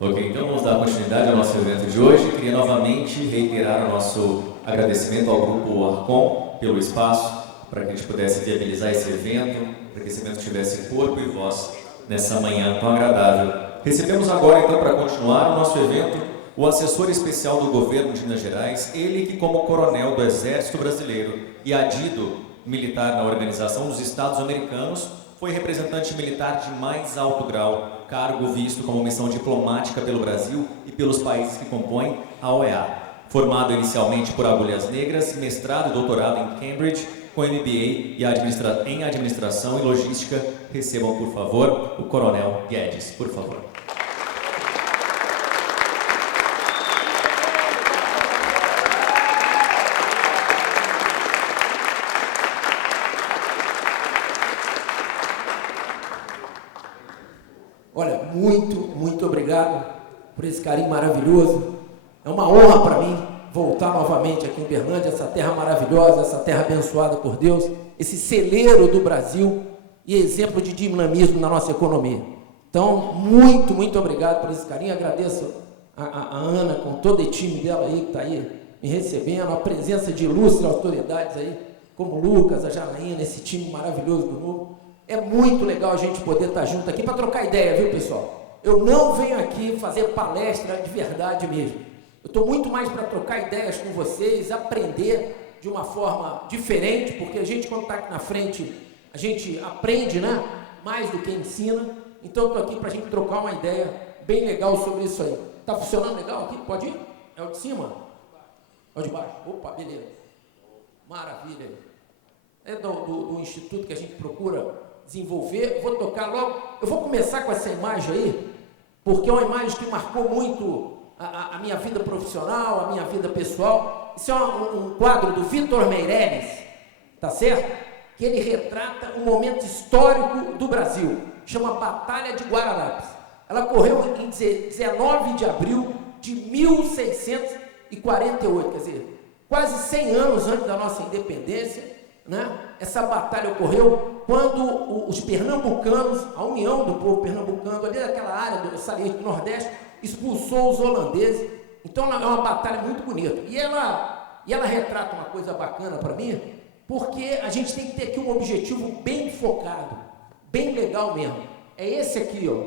Ok, então vamos dar continuidade ao nosso evento de hoje. Queria novamente reiterar o nosso agradecimento ao Grupo Arcom pelo espaço, para que a gente pudesse viabilizar esse evento, para que esse evento tivesse corpo e voz nessa manhã tão agradável. Recebemos agora, então, para continuar o nosso evento, o assessor especial do governo de Minas Gerais, ele que, como coronel do Exército Brasileiro e adido militar na Organização dos Estados Americanos, foi representante militar de mais alto grau, cargo visto como missão diplomática pelo Brasil e pelos países que compõem a OEA. Formado inicialmente por Agulhas Negras, mestrado e doutorado em Cambridge, com MBA em Administração e Logística, recebam, por favor, o Coronel Guedes, por favor. Olha, muito obrigado por esse carinho maravilhoso. É uma honra para mim voltar novamente aqui em Uberlândia, essa terra maravilhosa, essa terra abençoada por Deus, esse celeiro do Brasil e exemplo de dinamismo na nossa economia. Então, muito obrigado por esse carinho. Agradeço a Ana, com todo o time dela aí, que está aí me recebendo, a presença de ilustres autoridades aí, como o Lucas, a Janaína, esse time maravilhoso do Novo. É muito legal a gente poder estar junto aqui para trocar ideia, viu, pessoal? Eu não venho aqui fazer palestra de verdade mesmo. Eu estou muito mais para trocar ideias com vocês, aprender de uma forma diferente, porque a gente, quando está aqui na frente, a gente aprende, né? Mais do que ensina. Então, eu estou aqui para a gente trocar uma ideia bem legal sobre isso aí. Está funcionando legal aqui? Pode ir? É o de cima? É o de baixo? Opa, beleza. Maravilha. É do instituto que a gente procura desenvolver. Vou tocar logo. Eu vou começar com essa imagem aí, porque é uma imagem que marcou muito a minha vida profissional, a minha vida pessoal. Isso é um quadro do Vitor Meireles, tá certo? Que ele retrata um momento histórico do Brasil, chama Batalha de Guararapes. Ela ocorreu em 19 de abril de 1648, quer dizer, quase 100 anos antes da nossa independência, né? Essa batalha ocorreu quando os pernambucanos, a união do povo pernambucano, ali daquela área do saliente do Nordeste, expulsou os holandeses. Então é uma batalha muito bonita. E ela retrata uma coisa bacana para mim, porque a gente tem que ter aqui um objetivo bem focado, bem legal mesmo. É esse aqui, ó.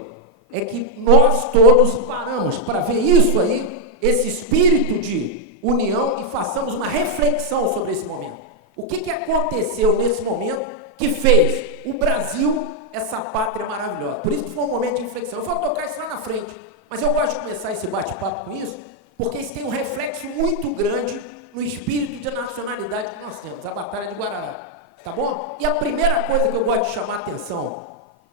É que nós todos paramos para ver isso aí, esse espírito de união, e façamos uma reflexão sobre esse momento. O que aconteceu nesse momento que fez o Brasil essa pátria maravilhosa? Por isso que foi um momento de inflexão. Eu vou tocar isso lá na frente, mas eu gosto de começar esse bate-papo com isso, porque isso tem um reflexo muito grande no espírito de nacionalidade que nós temos, a Batalha de Guararapes, tá bom? E a primeira coisa que eu gosto de chamar a atenção,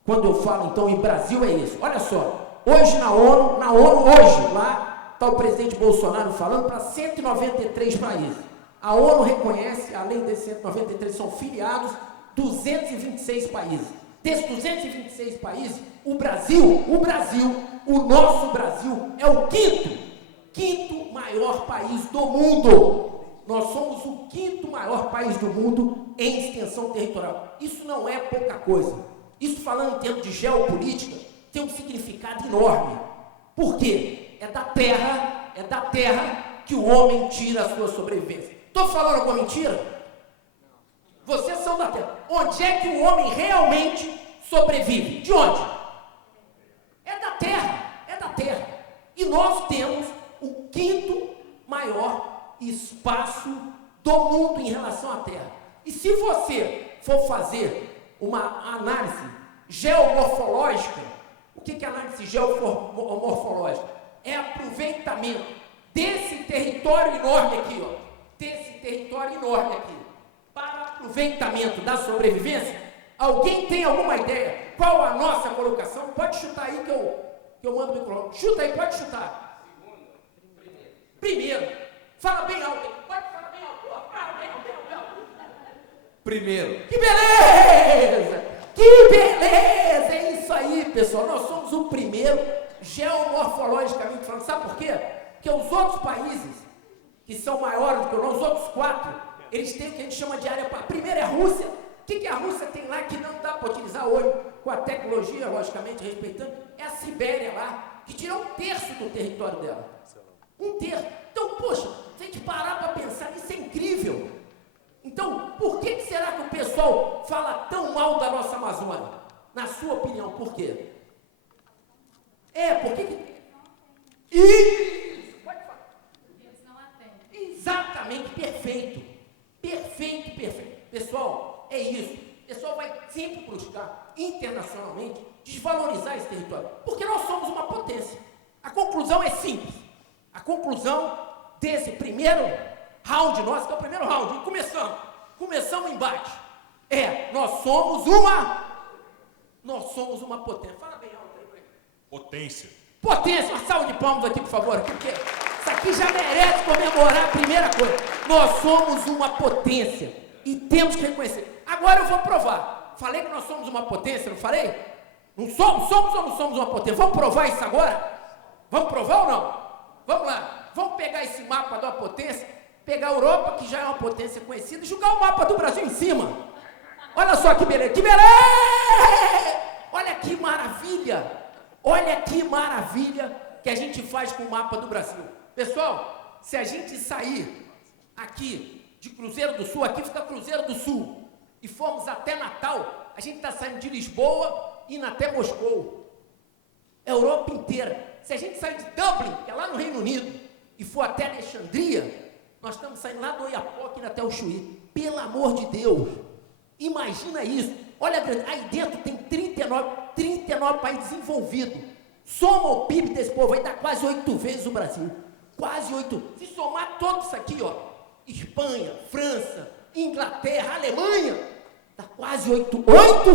quando eu falo então em Brasil, é isso. Olha só, hoje na ONU hoje, lá está o presidente Bolsonaro falando para 193 países. A ONU reconhece, além desses 193, são filiados 226 países. Desses 226 países, o nosso Brasil, é o quinto maior país do mundo. Nós somos o quinto maior país do mundo em extensão territorial. Isso não é pouca coisa. Isso, falando em termos de geopolítica, tem um significado enorme. Por quê? É da terra que o homem tira a sua sobrevivência. Estou falando alguma mentira? Vocês são da terra. Onde é que o homem realmente sobrevive? De onde? É da terra. E nós temos o quinto maior espaço do mundo em relação à terra. E se você for fazer uma análise geomorfológica, o que é análise geomorfológica? É aproveitamento desse território enorme aqui, ó. Para aproveitamento da sobrevivência. Alguém tem alguma ideia qual a nossa colocação? Pode chutar aí que eu mando o microfone. Chuta aí, pode chutar. Primeiro. Fala bem alto. Pode falar bem alto. Fala bem alto. Primeiro. Que beleza! É isso aí, pessoal. Nós somos o primeiro, geomorfologicamente falando. Sabe por quê? Porque os outros países que são maiores do que nós, os outros 4, eles têm o que a gente chama de área. Primeiro é a Rússia. O que a Rússia tem lá que não dá para utilizar hoje, com a tecnologia, logicamente, respeitando? É a Sibéria lá, que tira 1/3 do território dela. 1/3. Então, poxa, se a gente parar para pensar, isso é incrível. Então, por que será que o pessoal fala tão mal da nossa Amazônia? Na sua opinião, por quê? Por que... Isso! Pode falar. Eles não atendem. Exatamente, perfeito. Perfeito, perfeito. Pessoal, é isso. O pessoal vai sempre buscar, internacionalmente, desvalorizar esse território. Porque nós somos uma potência. A conclusão é simples. A conclusão desse primeiro round nosso, que é o primeiro round, e começamos o embate. Nós somos uma potência. Fala bem alto aí pra ele. Potência. Potência, uma salva de palmas aqui, por favor, aqui, porque isso aqui já merece comemorar a primeira coisa. Nós somos uma potência e temos que reconhecer. Agora eu vou provar. Falei que nós somos uma potência, não falei? Não somos ou não somos uma potência? Vamos provar isso agora? Vamos provar ou não? Vamos lá. Vamos pegar esse mapa da potência, pegar a Europa, que já é uma potência conhecida, e jogar o mapa do Brasil em cima. Olha só que beleza, que beleza! Olha que maravilha! Olha que maravilha que a gente faz com o mapa do Brasil. Pessoal, se a gente sair aqui de Cruzeiro do Sul, aqui fica Cruzeiro do Sul, e formos até Natal, a gente está saindo de Lisboa e indo até Moscou. Europa inteira. Se a gente sair de Dublin, que é lá no Reino Unido, e for até Alexandria, nós estamos saindo lá do Oiapoque até o Chuí. Pelo amor de Deus, imagina isso. Olha, aí dentro tem 39 países desenvolvidos. Soma o PIB desse povo, aí dá quase 8 vezes o Brasil. Quase 8. Se somar todos isso aqui, ó, Espanha, França, Inglaterra, Alemanha, dá quase 8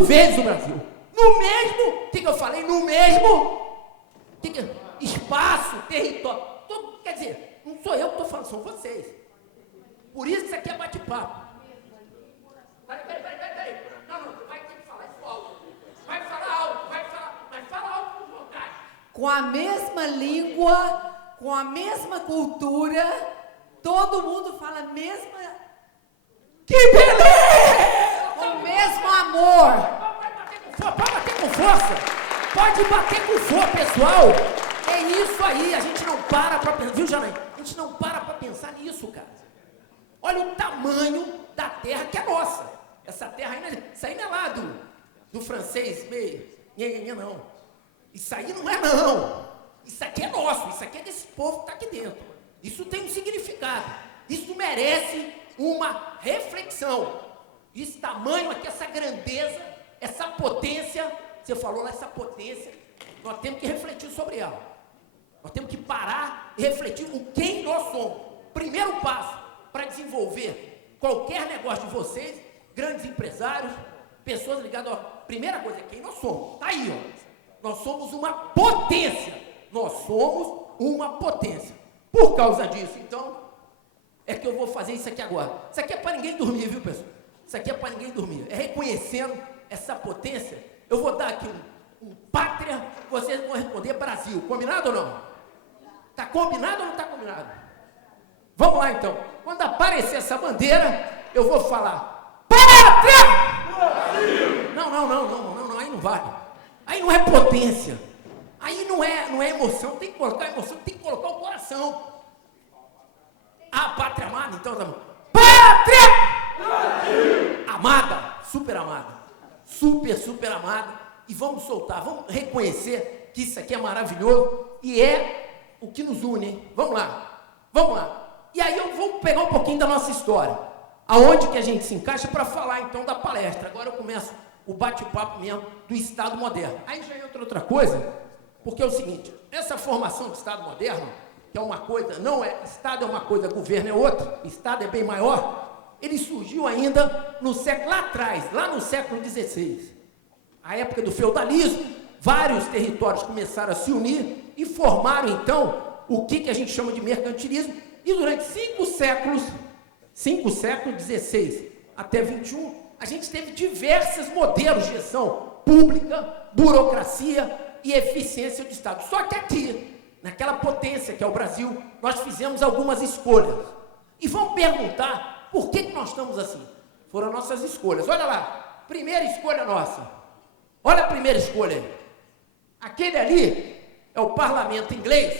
vezes o Brasil. No mesmo, o que eu falei? No mesmo espaço, território. Tudo, quer dizer, não sou eu que estou falando, são vocês. Por isso que isso aqui é bate-papo. Peraí. Não, vai ter que falar isso alto. Vai falar alto, mas fala alto com vontade. Com a mesma língua, com a mesma cultura, todo mundo fala a mesma... Que beleza! Com o mesmo amor. Pode bater com força. Pode bater com força, pessoal. É isso aí, a gente não para pra pensar, viu, Janaí? A gente não para pra pensar nisso, cara. Olha o tamanho da terra que é nossa. Essa terra aí, isso aí não é lá do francês meio, não. Isso aí não é não. Isso aqui é nosso, isso aqui é desse povo que está aqui dentro. Isso tem um significado. Isso merece uma reflexão. Esse tamanho aqui, essa grandeza, essa potência, você falou lá, essa potência, nós temos que refletir sobre ela. Nós temos que parar e refletir o quem nós somos. Primeiro passo para desenvolver qualquer negócio de vocês, grandes empresários, pessoas ligadas, primeira coisa é quem nós somos. Está aí, ó. Nós somos uma potência. Nós somos uma potência. Por causa disso, então, é que eu vou fazer isso aqui agora. Isso aqui é para ninguém dormir, viu, pessoal? Isso aqui é para ninguém dormir. É reconhecendo essa potência. Eu vou dar aqui um pátria, vocês vão responder Brasil. Combinado ou não? Está combinado ou não está combinado? Vamos lá, então. Quando aparecer essa bandeira, eu vou falar pátria! Brasil! Não, aí não vale. Aí não é potência. Aí não é emoção. Tem que colocar emoção, tem que colocar o coração. Pátria amada, então, pátria! Brasil! Amada, super amada. Super amada. E vamos soltar, vamos reconhecer que isso aqui é maravilhoso e é o que nos une, hein? Vamos lá. E aí eu vou pegar um pouquinho da nossa história. Aonde que a gente se encaixa para falar, então, da palestra. Agora eu começo o bate-papo mesmo do Estado moderno. Aí já entra outra coisa, porque é o seguinte, essa formação do Estado moderno, que é uma coisa, não é, Estado é uma coisa, governo é outra, Estado é bem maior, ele surgiu ainda no século, lá atrás, lá no século XVI. A época do feudalismo, vários territórios começaram a se unir e formaram, então, o que a gente chama de mercantilismo, e durante 5 séculos, 16 até 21, a gente teve diversos modelos de gestão pública, burocracia e eficiência do Estado. Só que aqui, naquela potência que é o Brasil, nós fizemos algumas escolhas. E vamos perguntar por que nós estamos assim. Foram nossas escolhas. Olha lá, primeira escolha nossa. Olha a primeira escolha aí. Aquele ali é o parlamento inglês,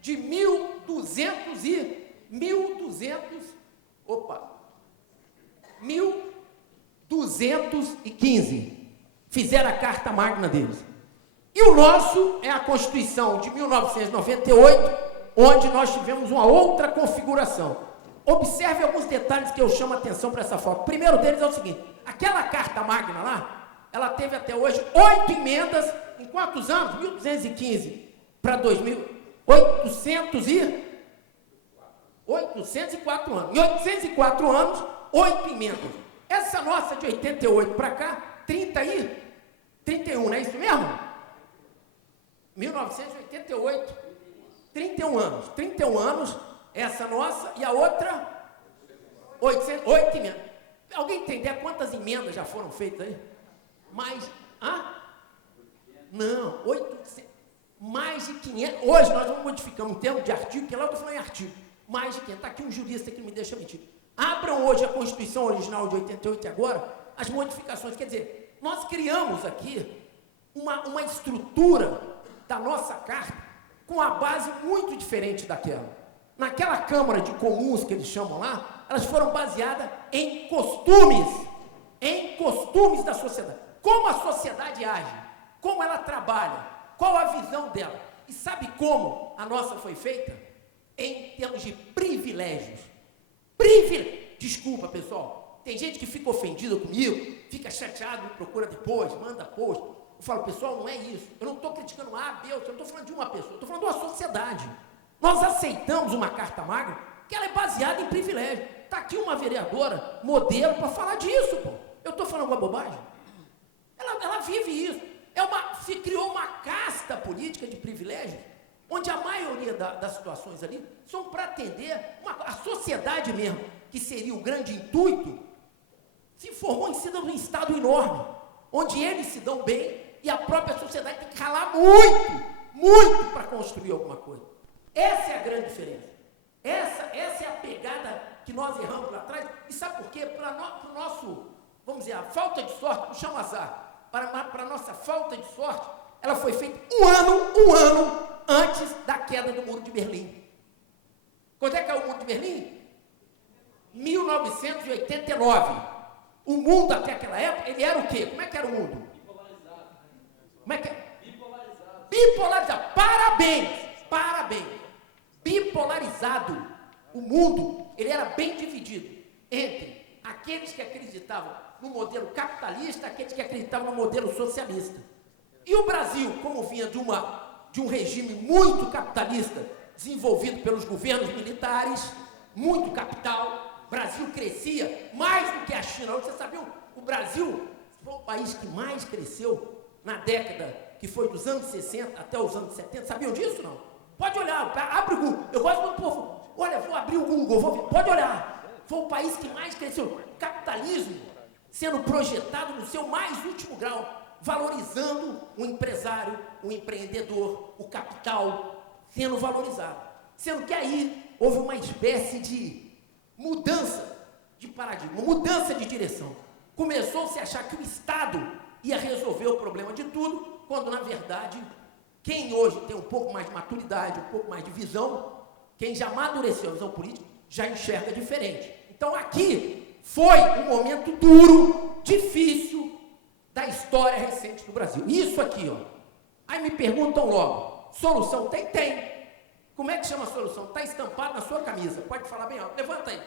de 1215. Fizeram a Carta Magna deles. E o nosso é a Constituição de 1998, onde nós tivemos uma outra configuração. Observe alguns detalhes que eu chamo a atenção para essa foto. O primeiro deles é o seguinte: aquela Carta Magna lá, ela teve até hoje 8 emendas, em quantos anos? 1215 para 804 anos. Em 804 anos, 8 emendas. Essa nossa de 88 para cá, 31, não é isso mesmo? 1988, 31 anos, essa nossa, e a outra, 8 emendas. Alguém tem ideia quantas emendas já foram feitas aí? Não, 800, mais de 500, hoje nós vamos modificando um termo de artigo, que lá eu estou falando em artigo, mais de 500, está aqui um jurista que me deixa mentir. Abram hoje a Constituição original de 88 e agora, as modificações, quer dizer, nós criamos aqui uma estrutura da nossa carta com a base muito diferente daquela. Naquela Câmara de Comuns que eles chamam lá, elas foram baseadas em costumes da sociedade. Como a sociedade age, como ela trabalha, qual a visão dela. E sabe como a nossa foi feita? Em termos de privilégios. Desculpa, pessoal, tem gente que fica ofendida comigo, fica chateado, me procura depois, manda post. Eu falo, pessoal, não é isso. Eu não estou criticando A, B, eu não estou falando de uma pessoa, eu estou falando de uma sociedade. Nós aceitamos uma Carta Magna que ela é baseada em privilégio. Está aqui uma vereadora, modelo, para falar disso, pô. Eu estou falando uma bobagem? Ela vive isso. Se criou uma casta política de privilégios, onde a maioria das situações ali são para atender a sociedade mesmo, que seria o grande intuito, se formou em cima de um Estado enorme, onde eles se dão bem e a própria sociedade tem que ralar muito para construir alguma coisa. Essa é a grande diferença. Essa é a pegada que nós erramos lá atrás. E sabe por quê? Para o nosso, vamos dizer, a falta de sorte, não chama azar, para a nossa falta de sorte, ela foi feita um ano antes da queda do Muro de Berlim. Quando é que caiu o Muro de Berlim? 1989. O mundo até aquela época, ele era o quê? Como é que era o mundo? Bipolarizado. Como é que é? Bipolarizado. Bipolarizado. Parabéns. Bipolarizado. O mundo, ele era bem dividido entre aqueles que acreditavam no modelo capitalista, aqueles que acreditavam no modelo socialista. E o Brasil, como vinha de um regime muito capitalista, desenvolvido pelos governos militares, muito capital, o Brasil crescia mais do que a China. Vocês sabiam? O Brasil foi o país que mais cresceu na década que foi dos anos 60 até os anos 70. Sabiam disso, não? Pode olhar, abre o Google. Eu gosto do povo. Olha, vou abrir o Google, pode olhar. Foi o país que mais cresceu. O capitalismo sendo projetado no seu mais último grau, valorizando o empresário, o empreendedor, o capital, sendo valorizado. Sendo que aí houve uma espécie de mudança de paradigma, mudança de direção. Começou-se a achar que o Estado ia resolver o problema de tudo, quando, na verdade, quem hoje tem um pouco mais de maturidade, um pouco mais de visão, quem já amadureceu a visão política, já enxerga diferente. Então, aqui foi um momento duro, difícil, da história recente do Brasil. Isso aqui, ó. Aí me perguntam logo, solução tem? Tem. Como é que chama a solução? Está estampado na sua camisa. Pode falar bem alto. Levanta aí.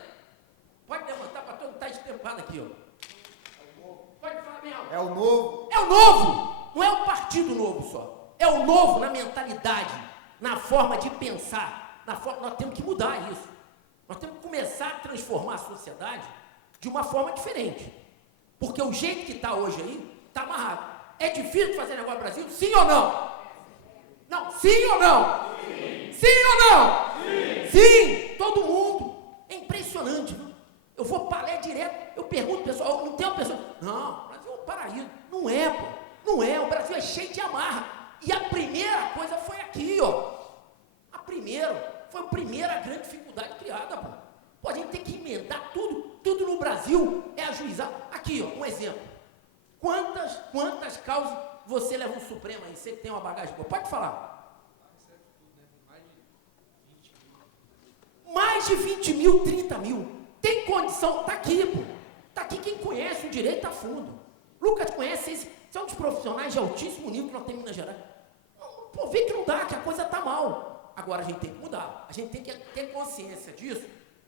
Pode levantar para todo mundo. Está estampado aqui, ó. Pode falar bem alto. É o novo. É o novo. Não é o Partido Novo só. É o novo na mentalidade, na forma de pensar. Nós temos que mudar isso. Nós temos que começar a transformar a sociedade de uma forma diferente. Porque o jeito que está hoje aí, está amarrado. É difícil fazer negócio no Brasil? Sim ou não? Não, sim ou não? Sim. Sim ou não? Sim. Sim, todo mundo. É impressionante, viu? Eu vou palé direto, eu pergunto, pessoal, não tem uma pessoa... Não, o Brasil é um paraíso. Não é, pô. Não é, o Brasil é cheio de amarra. E a primeira coisa foi aqui, ó. Foi a primeira grande dificuldade criada, pô. Pô, a gente tem que emendar tudo no Brasil é ajuizado. Aqui, ó, um exemplo. Quantas causas você leva um Supremo aí? Você que tem uma bagagem boa. Pode falar. de 20 mil, 30 mil. Tem condição, tá aqui, pô. Tá aqui quem conhece o direito a fundo. Lucas conhece esse, são dos profissionais de altíssimo nível que nós temos em Minas Gerais. Pô, vê que não dá, que a coisa tá mal. Agora a gente tem que mudar. A gente tem que ter consciência disso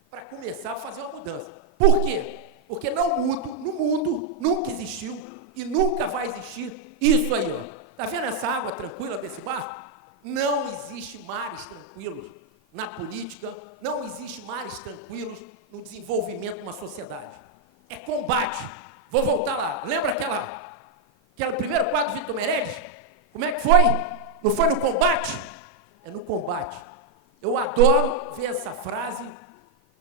para começar a fazer uma mudança. Por quê? Porque no mundo, nunca existiu e nunca vai existir isso aí, ó. Tá vendo essa água tranquila desse barco? Não existe mares tranquilos na política, não existe mares tranquilos no desenvolvimento de uma sociedade. É combate. Vou voltar lá. Lembra aquele primeiro quadro do Vitor Meirelles? Como é que foi? Não foi no combate? É no combate. Eu adoro ver essa frase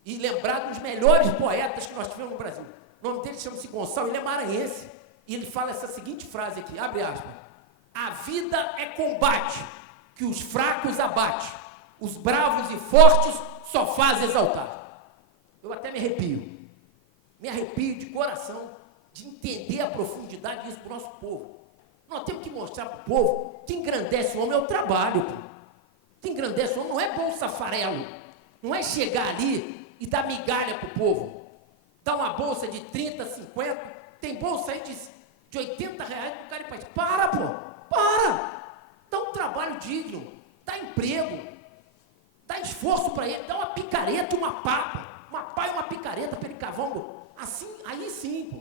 e lembrar dos melhores poetas que nós tivemos no Brasil. O nome dele chama-se Gonçalo, ele é maranhense. E ele fala essa seguinte frase aqui, abre aspas. A vida é combate, que os fracos abate. Os bravos e fortes só faz exaltar. Eu até me arrepio. Me arrepio de coração de entender a profundidade disso para o nosso povo. Nós temos que mostrar para o povo que engrandece o homem é o trabalho. Pô. Que engrandece o homem não é bolsa farelo. Não é chegar ali e dar migalha para o povo. Dar uma bolsa de 30, 50. Tem bolsa aí de 80 reais para o cara ir para isso. Para, pô. Para. Dá um trabalho digno. Dá emprego. Dá esforço para ele. Dá uma picareta, uma pá e uma picareta para ele cavar um... Assim, aí sim, pô.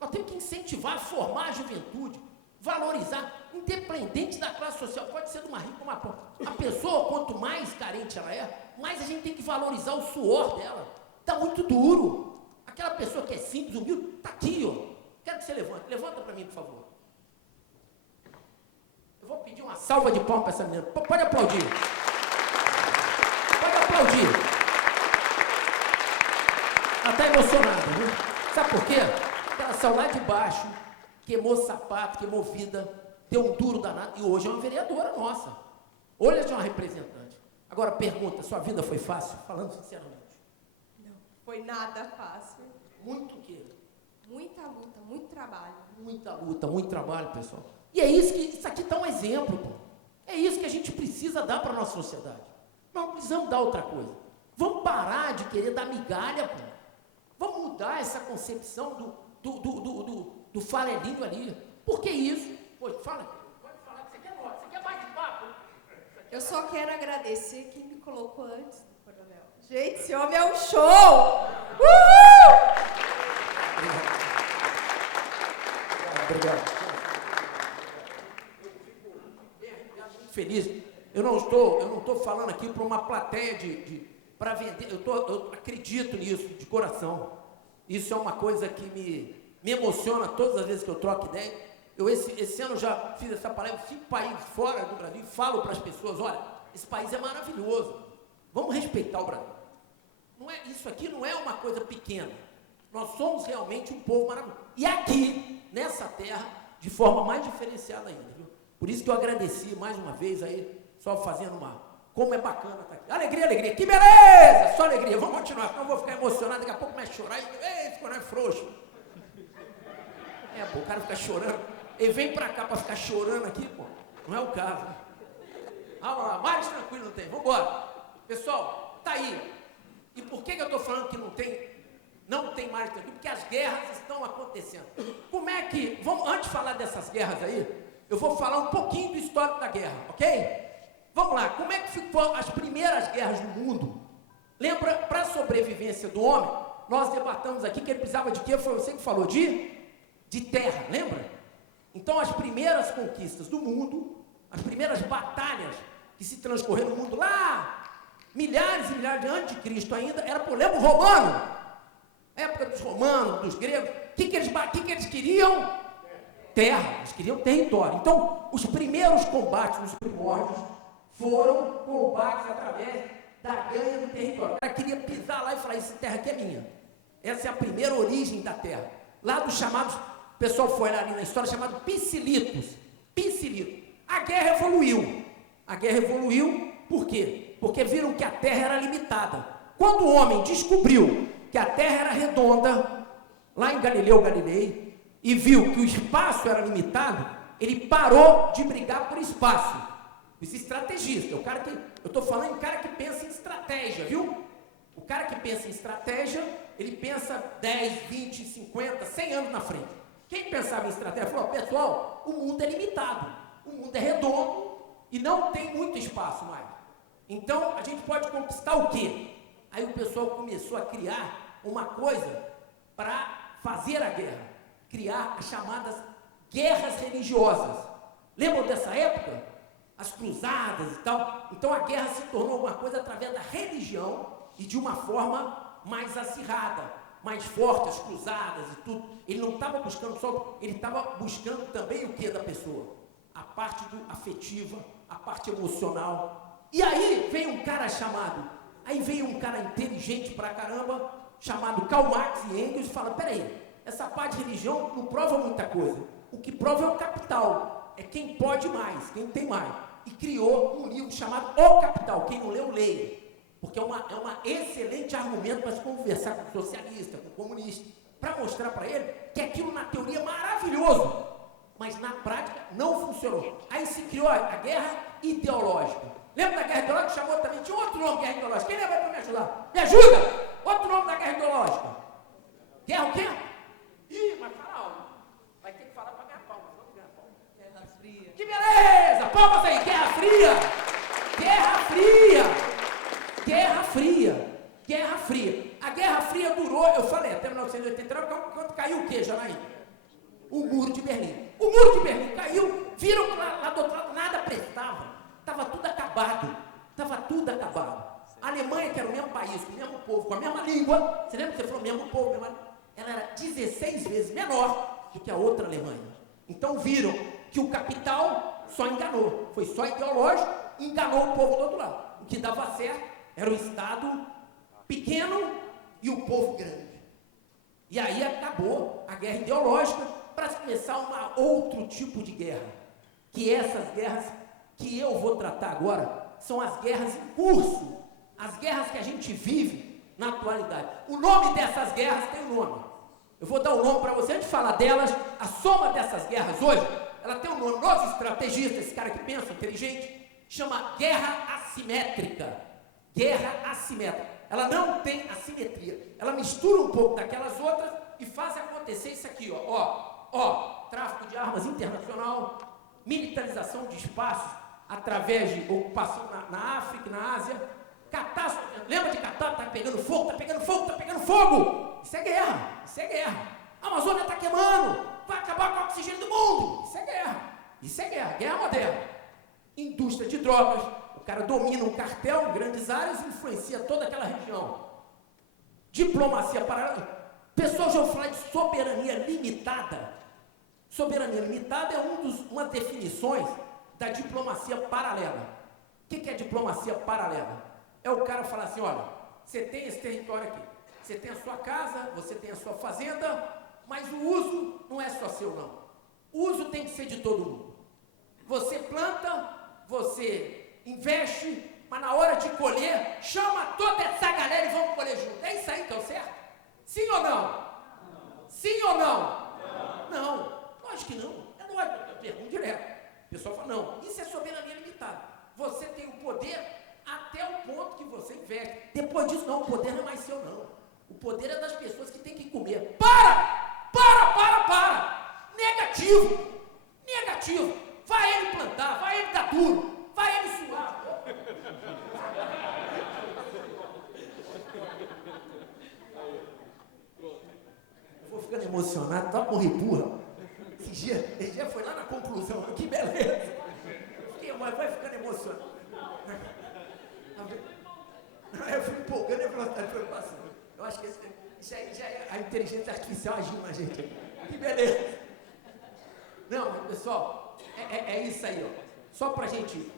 Nós temos que incentivar, formar a juventude, valorizar, independente da classe social, pode ser de uma rica ou uma pobre. A pessoa, quanto mais carente ela é, mais a gente tem que valorizar o suor dela. Está muito duro. Aquela pessoa que é simples, humilde, está aqui, ó. Quero que você levante. Levanta para mim, por favor. Eu vou pedir uma salva de palmas para essa menina. Pode aplaudir. Pode aplaudir. Ela está emocionada, viu? Sabe por quê? Porque ela saiu lá de baixo, queimou sapato, queimou vida, deu um duro danado, e hoje é uma vereadora nossa. Hoje é uma representante. Agora pergunta, sua vida foi fácil? Falando sinceramente. Não, foi nada fácil. Muito o quê? Muita luta, muito trabalho. Muita luta, muito trabalho, pessoal. E é isso que, isso aqui está um exemplo, pô. É isso que a gente precisa dar para a nossa sociedade. Nós não precisamos dar outra coisa. Vamos parar de querer dar migalha, pô. Vamos mudar essa concepção do farelinho ali. Por que isso? Pô, fala, pode falar que você quer mais de papo? Eu só quero agradecer quem me colocou antes do coronel. Gente, esse homem é um show! Uhul! Obrigado. Feliz. Eu não estou falando aqui para uma plateia para vender. Eu acredito nisso de coração. Isso é uma coisa que me emociona todas as vezes que eu troco ideia. Eu esse ano já fiz essa palestra em 5 países fora do Brasil e falo para as pessoas, olha, esse país é maravilhoso. Vamos respeitar o Brasil. Isso aqui não é uma coisa pequena. Nós somos realmente um povo maravilhoso. E aqui, nessa terra, de forma mais diferenciada ainda. Viu? Por isso que eu agradeci mais uma vez aí, só fazendo como é bacana estar aqui. Alegria, alegria. Que beleza! Só alegria. Vamos continuar, senão eu vou ficar emocionado. Daqui a pouco começa a chorar e... Ei, ficou, não é frouxo. Pô, o cara fica chorando. Ele vem pra cá pra ficar chorando aqui, pô. Não é o caso. Vamos lá, mais tranquilo não tem. Vamos embora. Pessoal, tá aí. E por que eu tô falando que não tem mais tranquilo? Porque as guerras estão acontecendo. Como é que... antes de falar dessas guerras aí, eu vou falar um pouquinho do histórico da guerra, ok? Vamos lá, como é que ficou as primeiras guerras no mundo? Lembra, para a sobrevivência do homem, nós debatamos aqui que ele precisava de quê? Foi você que falou de terra, lembra? Então, as primeiras conquistas do mundo, as primeiras batalhas que se transcorreram no mundo lá, milhares e milhares de antes de Cristo ainda, era por lembra o romano, época dos romanos, dos gregos. O que eles queriam? Terra, eles queriam território. Então, os primeiros combates nos primórdios foram combates através da ganha do território. O cara queria pisar lá e falar, essa terra aqui é minha. Essa é a primeira origem da terra. Lá dos chamados, o pessoal foi lá ali na história, chamado Piscilitos. A guerra evoluiu. Por quê? Porque viram que a terra era limitada. Quando o homem descobriu que a terra era redonda, lá em Galilei, e viu que o espaço era limitado, ele parou de brigar por espaço. Esse estrategista, eu estou falando em cara que pensa em estratégia, viu? O cara que pensa em estratégia, ele pensa 10, 20, 50, 100 anos na frente. Quem pensava em estratégia falou, pessoal, o mundo é limitado, o mundo é redondo e não tem muito espaço mais. Então, a gente pode conquistar o quê? Aí o pessoal começou a criar uma coisa para fazer a guerra, criar as chamadas guerras religiosas. Lembram dessa época? As cruzadas e tal. Então a guerra se tornou uma coisa através da religião e de uma forma mais acirrada, mais forte, as cruzadas e tudo. Ele não estava buscando só, ele estava buscando também o que da pessoa? A parte afetiva, a parte emocional. E aí veio um cara veio um cara inteligente pra caramba, chamado Karl Marx e Engels, e fala, peraí, essa parte de religião não prova muita coisa. O que prova é o capital, é quem pode mais, quem tem mais. E criou um livro chamado O Capital, quem não leu, leia. Porque é um excelente argumento para se conversar com o socialista, com o comunista, para mostrar para ele que aquilo na teoria é maravilhoso, mas na prática não funcionou. Aí se criou a guerra ideológica. Lembra da guerra ideológica? Chamou também, tinha outro nome, guerra ideológica. Quem lembra para me ajudar? Me ajuda! Outro nome da guerra ideológica. Guerra o quê? Ih, mas fala algo. Vai ter que falar para ganhar palmas. Vamos ganhar palmas. Guerra Fria. Que beleza! Palmas aí, Guerra Fria! Guerra Fria! Guerra Fria! Guerra Fria. A Guerra Fria durou, eu falei, até 1989, quando caiu o quê, Janaína? O Muro de Berlim. O Muro de Berlim caiu, viram que lá do outro lado nada prestava. Estava tudo acabado. Estava tudo acabado. A Alemanha, que era o mesmo país, com o mesmo povo, com a mesma língua, você lembra que você falou mesmo povo, ela era 16 vezes menor do que a outra Alemanha. Então viram que o capital só enganou, foi só ideológico, enganou o povo do outro lado. O que dava certo era o Estado pequeno e o povo grande. E aí acabou a guerra ideológica para começar outro tipo de guerra. Que essas guerras que eu vou tratar agora são as guerras em curso, as guerras que a gente vive na atualidade. O nome dessas guerras tem um nome. Eu vou dar um nome para você, antes de falar delas, a soma dessas guerras hoje, ela tem um nome. Nós estrategistas, esse cara que pensa, inteligente, chama guerra assimétrica. Guerra assimétrica. Ela não tem assimetria. Ela mistura um pouco daquelas outras e faz acontecer isso aqui, ó, tráfico de armas internacional, militarização de espaços através de ocupação na África, na Ásia, catástrofe. Lembra de catástrofe? Tá pegando fogo, tá pegando fogo, tá pegando fogo. Isso é guerra, isso é guerra. A Amazônia tá queimando, vai acabar com o oxigênio do mundo. Isso é guerra, isso é guerra, guerra moderna. Indústria de drogas, o cara domina um cartel em grandes áreas e influencia toda aquela região. Diplomacia paralela. Pessoas já vão falar de soberania limitada. Soberania limitada é uma das definições da diplomacia paralela. O que é diplomacia paralela? É o cara falar assim, olha, você tem esse território aqui, você tem a sua casa, você tem a sua fazenda, mas o uso não é só seu, não. O uso tem que ser de todo mundo. Você planta, você investe, mas na hora de colher, chama toda essa galera e vamos colher junto. É isso aí que é o certo? Sim ou não? Sim ou não? Não. Lógico que não. É lógico, eu pergunto direto. O pessoal fala, não, isso é soberania limitada. Você tem o poder até o ponto que você investe. Depois disso, não, o poder não é mais seu, não. O poder é das pessoas que têm que comer. Para! Negativo. Negativo. Vai ele plantar, vai ele dar duro, vai ele suar. Eu vou ficando emocionado, tá com riburra. Esse dia foi lá na conclusão, que beleza. Mas vai ficando emocionado. Eu fui empolgando e a velocidade foi passando. Eu acho que isso aí já é a inteligência artificial agindo na gente. Que beleza. Não, pessoal, é isso aí, ó. Só pra gente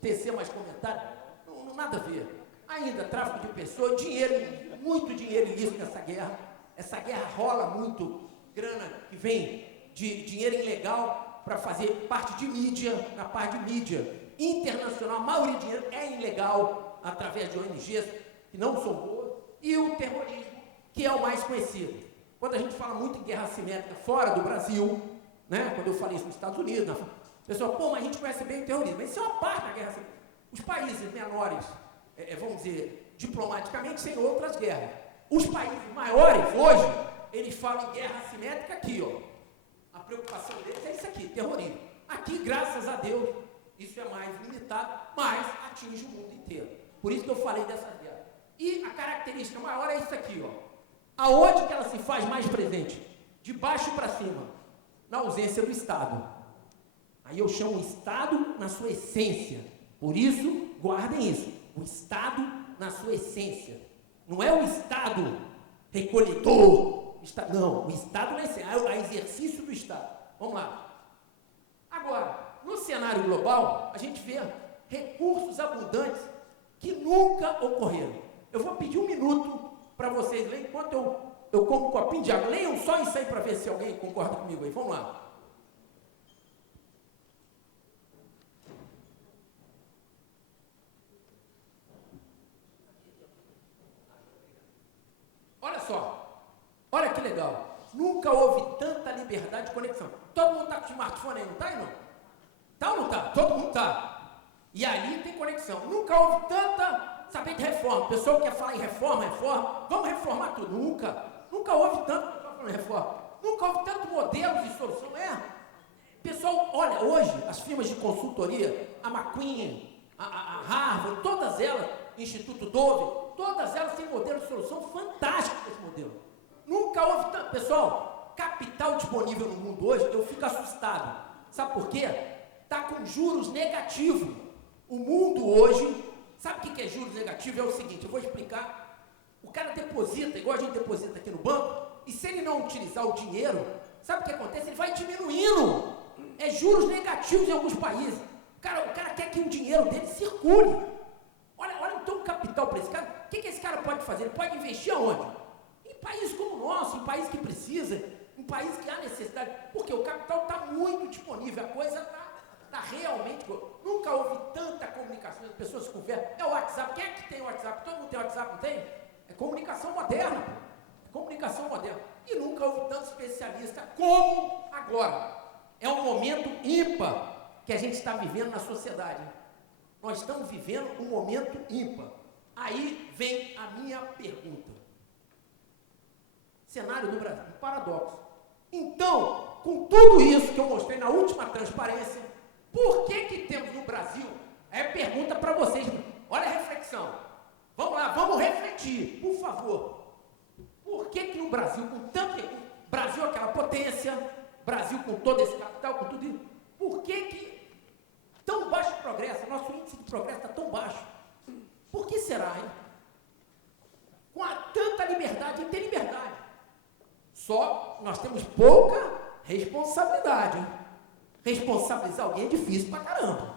tecer mais comentário, não nada a ver. Ainda tráfico de pessoas, dinheiro, muito dinheiro ilícito nessa guerra. Essa guerra rola muito grana que vem de dinheiro ilegal para fazer parte de mídia, na parte de mídia internacional, a maioria do dinheiro é ilegal através de ONGs que não são boas, e o terrorismo, que é o mais conhecido. Quando a gente fala muito em guerra assimétrica fora do Brasil, né, quando eu falei isso nos Estados Unidos, o pessoal, mas a gente conhece bem o terrorismo, mas isso é uma parte da guerra assimétrica. Os países menores, vamos dizer, diplomaticamente, sem outras guerras. Os países maiores, hoje, eles falam em guerra assimétrica aqui, ó. A preocupação deles é isso aqui, terrorismo. Aqui, graças a Deus, isso é mais limitado, mas atinge o mundo inteiro. Por isso que eu falei dessas guerras. E a característica maior é isso aqui, ó. Aonde que ela se faz mais presente? De baixo para cima, na ausência do Estado. Aí eu chamo o Estado na sua essência. Por isso, guardem isso. O Estado na sua essência. Não é o Estado recolhedor. Não, o Estado na essência. É o exercício do Estado. Vamos lá. Agora, no cenário global, a gente vê recursos abundantes que nunca ocorreram. Eu vou pedir um minuto para vocês lerem, enquanto eu como um copinho de água. Leiam só isso aí para ver se alguém concorda comigo aí. Vamos lá. Olha só. Olha que legal. Nunca houve tanta liberdade de conexão. Todo mundo está com smartphone aí, não está aí não? Tá ou não está? Todo mundo está. E ali tem conexão. Nunca houve tanta, saber de reforma. O pessoal quer falar em reforma, vamos reformar tudo. Nunca houve tanto, falando em reforma. Nunca houve tanto modelo de solução. Pessoal, olha, hoje, as firmas de consultoria, a McQueen, a Harvard, todas elas, Instituto Dove, todas elas têm modelo de solução fantástico esse modelo. Nunca houve tanto. Pessoal, capital disponível no mundo hoje, eu fico assustado. Sabe por quê? Está com juros negativos. O mundo hoje, sabe o que é juros negativos? É o seguinte, eu vou explicar. O cara deposita, igual a gente deposita aqui no banco, e se ele não utilizar o dinheiro, sabe o que acontece? Ele vai diminuindo. É juros negativos em alguns países. O cara quer que o dinheiro dele circule. Olha então o capital para esse cara. O que esse cara pode fazer? Ele pode investir aonde? Em países como o nosso, em países que precisam, em países que há necessidade. Porque o capital está muito disponível, a coisa está realmente... Nunca houve tanta comunicação, as pessoas se conversam. É o WhatsApp. Quem é que tem o WhatsApp? Todo mundo tem o WhatsApp, não tem? É comunicação moderna. Comunicação moderna. E nunca houve tanto especialista como agora. É um momento ímpar que a gente está vivendo na sociedade. Nós estamos vivendo um momento ímpar. Aí vem a minha pergunta. Cenário do Brasil, um paradoxo. Então, com tudo isso que eu mostrei na última transparência, por que temos no Brasil? É pergunta para vocês. Olha a reflexão. Vamos lá, vamos refletir, por favor. Por que no Brasil, com tanto recurso, Brasil aquela potência, Brasil com todo esse capital, com tudo isso, por que tão baixo progresso? Nosso índice de progresso está tão baixo. Por que será, hein? Com tanta liberdade, tem liberdade. Só nós temos pouca responsabilidade, hein? Responsabilizar alguém é difícil pra caramba.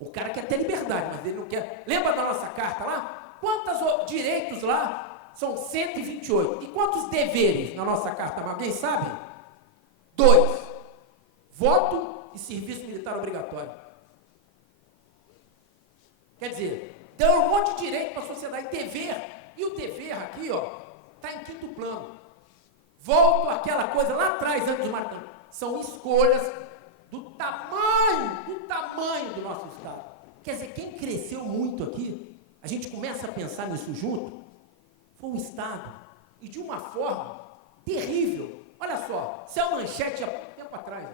O cara quer ter liberdade, mas ele não quer. Lembra da nossa carta lá? Quantos direitos lá? São 128. E quantos deveres na nossa carta? Alguém sabe? 2. Voto e serviço militar obrigatório. Quer dizer, deu um monte de direito para a sociedade. Dever. E o dever aqui, ó, está em quinto plano. Volto àquela coisa lá atrás, antes do Marcão. São escolhas do tamanho do nosso Estado. Quer dizer, quem cresceu muito aqui, a gente começa a pensar nisso junto, foi o Estado. E de uma forma terrível. Olha só, se a manchete há tempo atrás,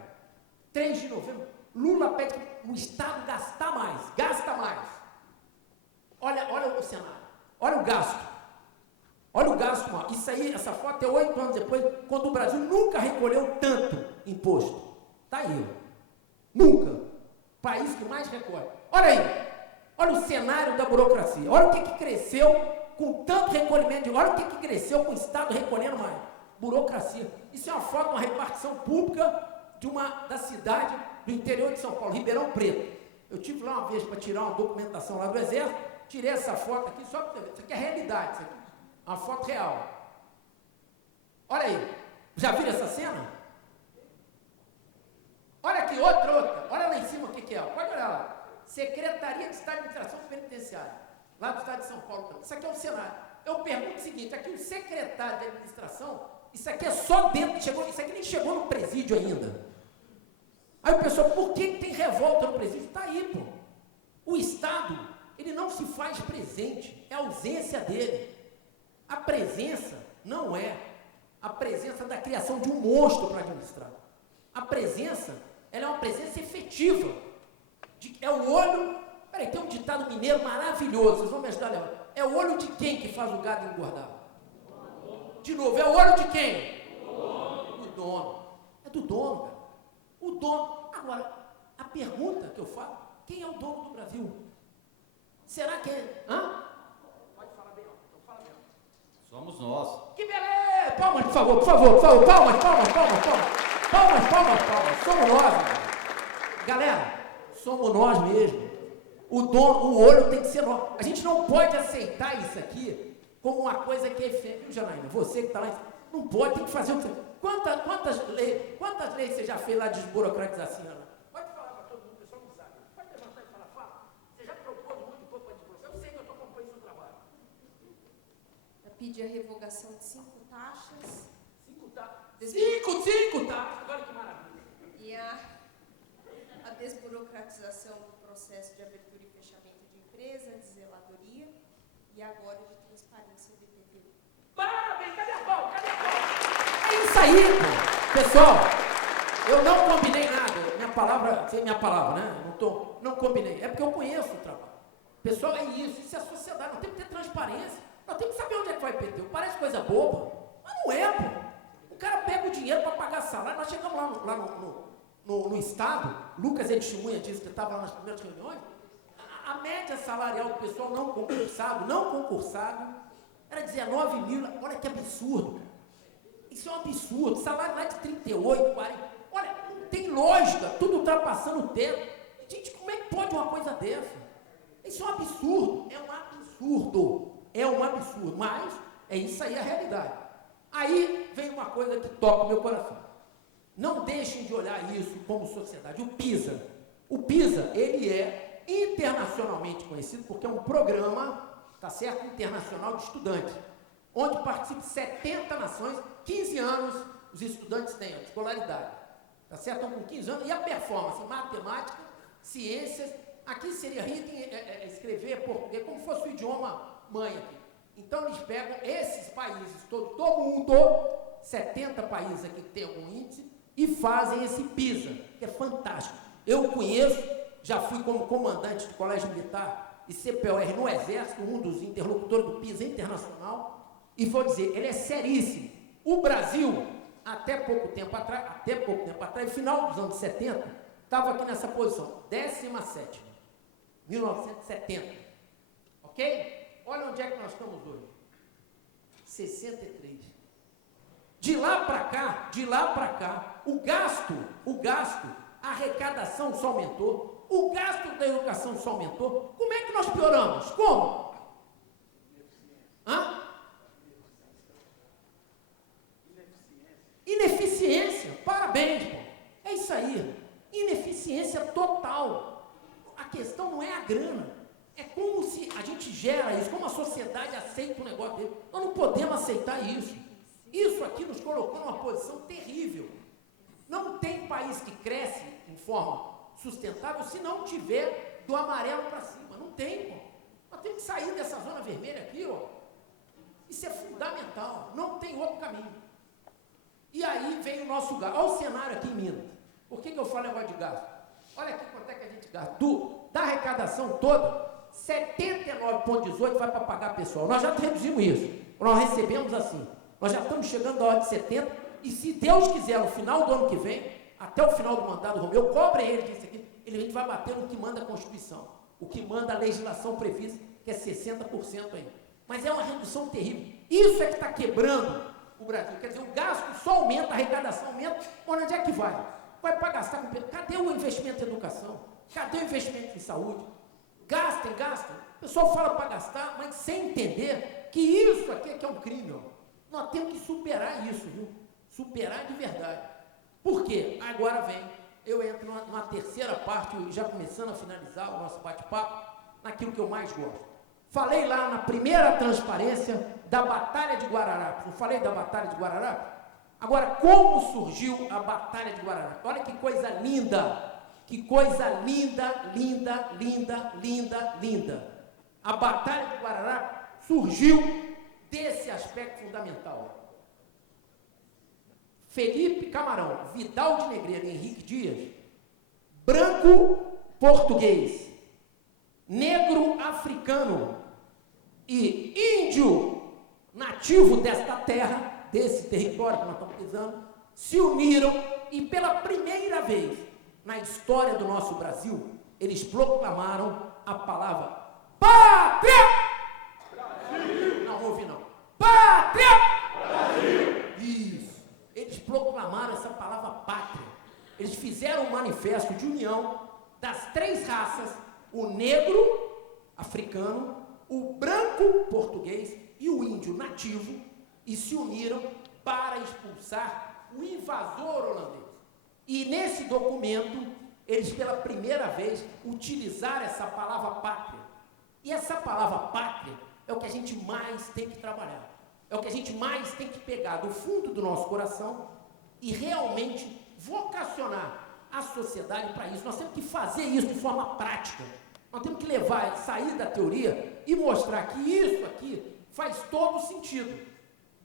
3 de novembro, Lula pede o Estado gastar mais, gasta mais. Olha o cenário, olha o gasto. Olha o gasto, mano. Isso aí, essa foto é 8 anos depois, quando o Brasil nunca recolheu tanto imposto. Tá aí, ó. Nunca. País que mais recolhe. Olha aí. Olha o cenário da burocracia. Olha o que cresceu com tanto recolhimento. Olha o que cresceu com o Estado recolhendo mais. Burocracia. Isso é uma foto, uma repartição pública da cidade do interior de São Paulo, Ribeirão Preto. Eu tive lá uma vez para tirar uma documentação lá do Exército. Tirei essa foto aqui só para você ver. Isso aqui é realidade. Isso aqui. Uma foto real. Olha aí. Já viram essa cena? Olha aqui, outra. Olha lá em cima o que é. Pode olhar lá. Secretaria de Estado de Administração Penitenciária. Lá do Estado de São Paulo. Isso aqui é o cenário. Eu pergunto o seguinte, aqui o secretário de Administração, isso aqui é só dentro, isso aqui nem chegou no presídio ainda. Aí o pessoal, por que tem revolta no presídio? Está aí, pô. O Estado ele não se faz presente, é a ausência dele. A presença não é a presença da criação de um monstro para administrar. A presença, ela é uma presença efetiva. É o olho, peraí, tem um ditado mineiro maravilhoso, vocês vão me ajudar a lembrar. É o olho de quem que faz o gado engordar? De novo, é o olho de quem? Do dono. É do dono, cara. O dono. Agora, a pergunta que eu falo, quem é o dono do Brasil? Será que é... Pode falar bem alto, então fala bem alto. Somos nós. Que beleza! Palmas, por favor, palmas. Somos nós, mano. Galera, somos nós mesmo. O dono, o olho tem que ser nós. A gente não pode aceitar isso aqui como uma coisa que é feia. Viu, Janaína? Você que está lá, não pode, tem que fazer o que você... Quantas leis você já fez lá de desburocratização? Pode falar para todo mundo, o pessoal não sabe. Pode levantar e falar, fala. Você já propôs muito pouco para desburocratizar? Eu sei que eu estou acompanhando o seu trabalho. Eu pedi a revogação de 5 taxas. 5 taxas, olha que maravilha. E a desburocratização do processo de abertura e fechamento de empresa, de zeladoria e agora de transparência do IPTU. Parabéns, cadê a palma? É isso aí, pô. Pessoal, eu não combinei nada. Minha palavra, né? Não combinei. É porque eu conheço o trabalho. Pessoal, é isso é a sociedade. Nós temos que ter transparência. Nós temos que saber onde é que vai perder. Parece coisa boba, mas não é, pô. O cara pega o dinheiro para pagar salário. Nós chegamos lá no Estado, Lucas é testemunha disso, que estava lá nas primeiras reuniões, a média salarial do pessoal não concursado, era 19 mil. Olha que absurdo. Isso é um absurdo. Salário lá de 38, 40. Olha, não tem lógica. Tudo ultrapassando o teto. Gente, como é que pode uma coisa dessa? Isso é um absurdo. É um absurdo. Mas é isso aí a realidade. Aí vem uma coisa que toca o meu coração. Não deixem de olhar isso como sociedade. O PISA, ele é internacionalmente conhecido porque é um programa, tá certo, internacional de estudantes, onde participam 70 nações, 15 anos os estudantes têm a escolaridade, tá certo? Estão com 15 anos, e a performance em matemática, ciências, aqui seria reading, escrever português, como se fosse o idioma mãe aqui. Então eles pegam esses países todos, do mundo, 70 países aqui que tem algum índice, e fazem esse PISA, que é fantástico. Eu conheço, já fui como comandante de colégio militar e CPOR no Exército, um dos interlocutores do PISA internacional, e vou dizer, ele é seríssimo. O Brasil, até pouco tempo atrás, final dos anos 70, estava aqui nessa posição, 17ª, 1970, ok? Olha onde é que nós estamos hoje, 63. De lá para cá, o gasto, a arrecadação só aumentou, o gasto da educação só aumentou. Como é que nós pioramos? Como? Ineficiência. Parabéns, pô. É isso aí. Ineficiência total. A questão não é a grana. É como se a gente gera isso, como a sociedade aceita um negócio dele. Nós não podemos aceitar isso. Isso aqui nos colocou numa posição terrível. Não tem país que cresce em forma sustentável se não tiver do amarelo para cima. Não tem, pô. Nós temos que sair dessa zona vermelha aqui, ó. Isso é fundamental. Não tem outro caminho. E aí vem o nosso gasto. Olha o cenário aqui em Minas. Por que eu falo negócio de gasto? Olha aqui quanto é que a gente gasta. Da arrecadação toda, 79,18 vai para pagar pessoal. Nós já reduzimos isso. Nós recebemos assim. Nós já estamos chegando à hora de 70, e se Deus quiser, no final do ano que vem, até o final do mandato do Romeu, cobrem ele disso aqui, ele vai bater no que manda a Constituição, o que manda a legislação prevista, que é 60% aí. Mas é uma redução terrível. Isso é que está quebrando o Brasil. Quer dizer, o gasto só aumenta, a arrecadação aumenta. Onde é que vai? Vai para gastar com... Cadê o investimento em educação? Cadê o investimento em saúde? Gastem. O pessoal fala para gastar, mas sem entender que isso aqui é que é um crime, ó. Nós temos que superar isso, viu? Superar de verdade. Por quê? Agora eu entro numa terceira parte, já começando a finalizar o nosso bate-papo, naquilo que eu mais gosto. Falei lá na primeira transparência da Batalha de Guararapes. Não falei da Batalha de Guararapes? Agora, como surgiu a Batalha de Guararapes? Olha que coisa linda! Que coisa linda. A Batalha de Guararapes surgiu desse aspecto fundamental. Felipe Camarão, Vidal de Negreira e Henrique Dias, branco português, negro africano e índio nativo desta terra, desse território que nós estamos pisando, se uniram e pela primeira vez na história do nosso Brasil, eles proclamaram a palavra pátria! Brasil! Não ouvi não. Pátria! Brasil! Isso. Eles proclamaram essa palavra pátria. Eles fizeram um manifesto de união das três raças, o negro africano, o branco português e o índio nativo, e se uniram para expulsar o invasor holandês. E nesse documento, eles pela primeira vez utilizaram essa palavra pátria. E essa palavra pátria é o que a gente mais tem que trabalhar. É o que a gente mais tem que pegar do fundo do nosso coração e realmente vocacionar a sociedade para isso. Nós temos que fazer isso de forma prática. Nós temos que levar, sair da teoria e mostrar que isso aqui faz todo sentido.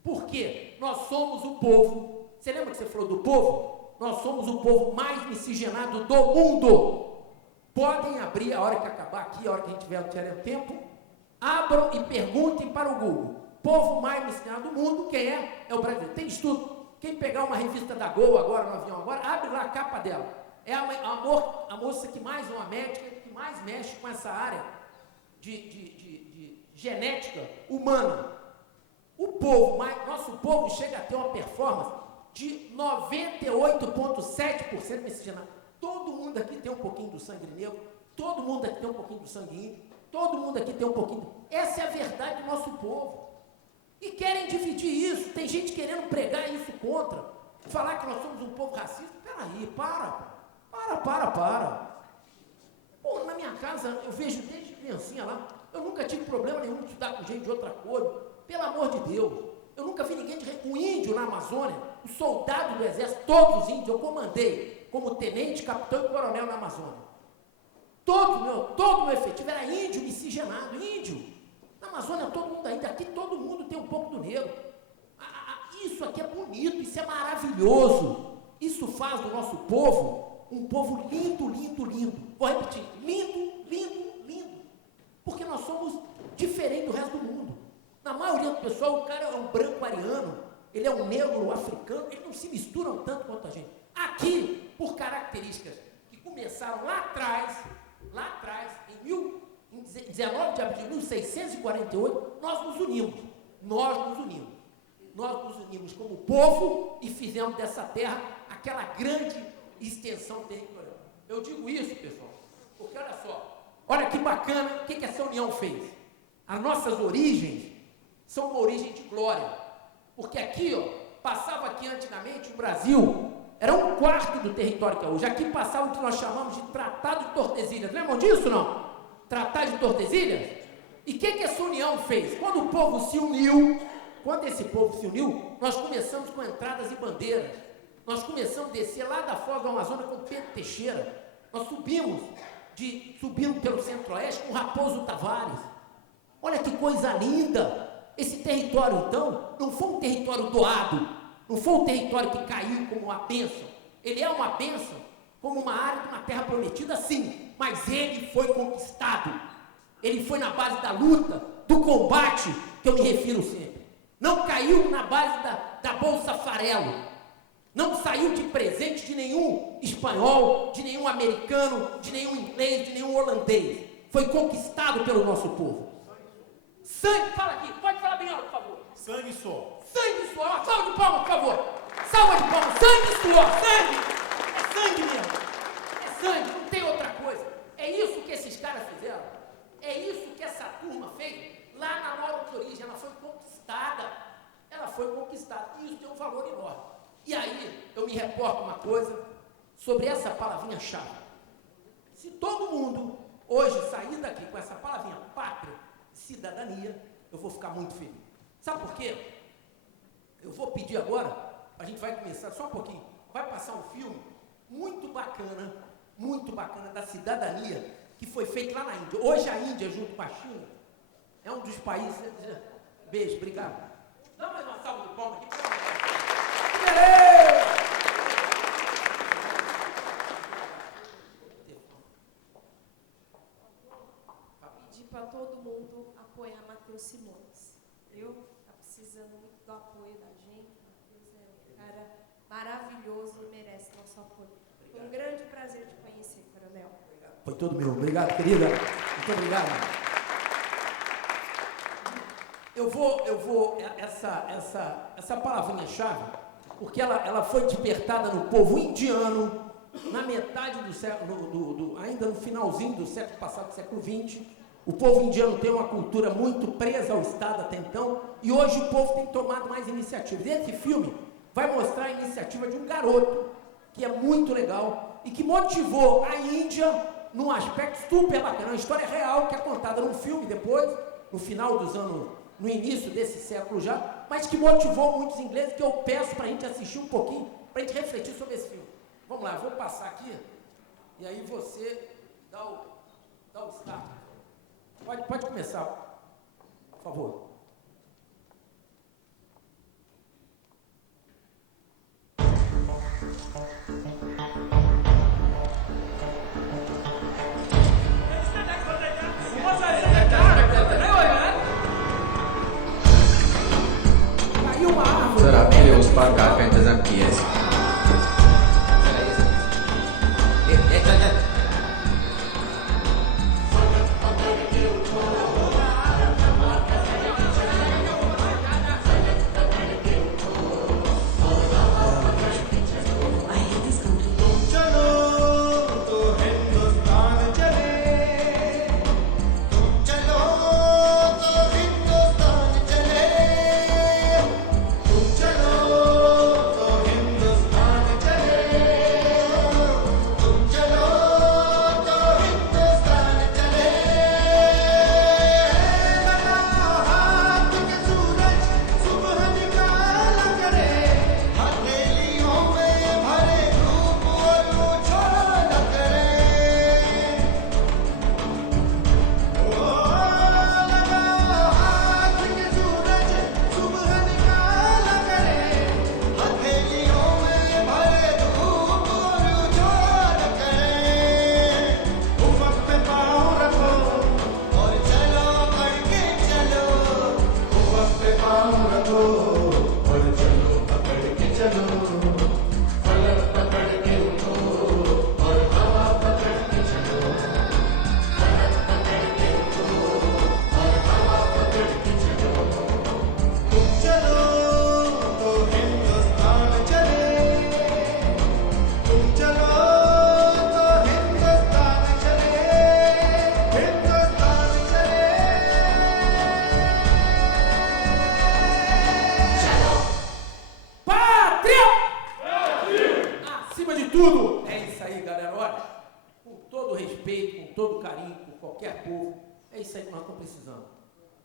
Porque nós somos o povo. Você lembra que você falou do povo? Nós somos o povo mais miscigenado do mundo. Podem abrir a hora que acabar aqui, a hora que a gente tiver tempo, abram e perguntem para o Google. Povo mais miscigenado do mundo, quem é? É o brasileiro. Tem estudo. Quem pegar uma revista da Gol agora, no avião agora, abre lá a capa dela. É a moça que mais, uma médica, que mais mexe com essa área de genética humana. O povo, nosso povo chega a ter uma performance de 98,7% miscigenado. Todo mundo aqui tem um pouquinho do sangue negro, todo mundo aqui tem um pouquinho do sangue índio, todo mundo aqui tem um pouquinho. Essa é a verdade do nosso povo. E querem dividir isso. Tem gente querendo pregar isso contra, falar que nós somos um povo racista. Peraí, para. Pô, na minha casa, eu vejo desde criancinha lá, eu nunca tive problema nenhum de estudar com gente de outra cor. Pelo amor de Deus. Eu nunca vi ninguém o índio na Amazônia, o soldado do exército, todos os índios, eu comandei como tenente, capitão e coronel na Amazônia. Todo meu efetivo era índio miscigenado, índio. Na Amazônia todo mundo ainda, aqui todo mundo tem um pouco do negro. Isso aqui é bonito, isso é maravilhoso. Isso faz do nosso povo um povo lindo, lindo, lindo. Vou repetir, lindo, lindo, lindo. Porque nós somos diferentes do resto do mundo. Na maioria do pessoal, o cara é um branco ariano, ele é um negro africano, eles não se misturam tanto quanto a gente. Aqui, por características que começaram lá atrás, em 19 de abril de 1648, nós nos unimos como povo e fizemos dessa terra aquela grande extensão territorial. Eu digo isso, pessoal, porque olha só, olha que bacana, o que essa união fez? As nossas origens são uma origem de glória, porque aqui, ó, passava aqui antigamente o Brasil, era um quarto do território que é hoje. Aqui passava o que nós chamamos de Tratado de Tordesilhas. Lembram disso, não? Tratado de Tordesilhas? E o que essa união fez? Quando esse povo se uniu, nós começamos com entradas e bandeiras. Nós começamos a descer lá da Foz do Amazonas com Pedro Teixeira. Nós subimos pelo Centro-Oeste com Raposo Tavares. Olha que coisa linda! Esse território, então, não foi um território doado, não foi um território que caiu como uma bênção. Ele é uma bênção, como uma área de uma terra prometida, sim, mas ele foi conquistado. Ele foi na base da luta, do combate, que eu me refiro sempre. Não caiu na base da Bolsa Farelo. Não saiu de presente de nenhum espanhol, de nenhum americano, de nenhum inglês, de nenhum holandês. Foi conquistado pelo nosso povo. Sangue, fala aqui, pode falar bem alto, por favor. Sangue e suor. Sangue e suor, salva de palmas, por favor. Salva de palmas, sangue e suor, sangue. É sangue mesmo. É sangue, não tem outra coisa. É isso que esses caras fizeram. É isso que essa turma fez lá na nossa origem. Ela foi conquistada. E isso tem um valor enorme. E aí, eu me reporto uma coisa sobre essa palavrinha-chave. Se todo mundo hoje sair daqui com essa palavrinha pátria, cidadania, eu vou ficar muito feliz. Sabe por quê? Eu vou pedir agora, a gente vai começar só um pouquinho, vai passar um filme muito bacana da cidadania, que foi feito lá na Índia. Hoje a Índia, junto com a China, É um dos países... Beijo, obrigado. Dá mais uma salva de palmas aqui. Pedir para todo mundo apoiar Matheus Simões. Viu? Tá precisando muito do apoio da gente. Matheus é um cara maravilhoso e merece nosso apoio. Foi um grande prazer te conhecer, Coronel. Foi todo meu. Obrigado, querida. Muito obrigado. Eu vou essa palavrinha-chave, porque ela foi despertada no povo indiano, na metade do século, ainda no finalzinho do século passado, século XX. O povo indiano tem uma cultura muito presa ao Estado até então, e hoje o povo tem tomado mais iniciativas. Esse filme vai mostrar a iniciativa de um garoto, que é muito legal, e que motivou a Índia num aspecto super bacana. Uma história real, que é contada num filme depois, no final dos anos, no início desse século já, mas que motivou muitos ingleses, que eu peço para a gente assistir um pouquinho, para a gente refletir sobre esse filme. Vamos lá, eu vou passar aqui, e aí você dá o start. Pode começar, por favor. Caiu uma árvore. Sir आपके लिए उस पार कार का इंतजाम किया है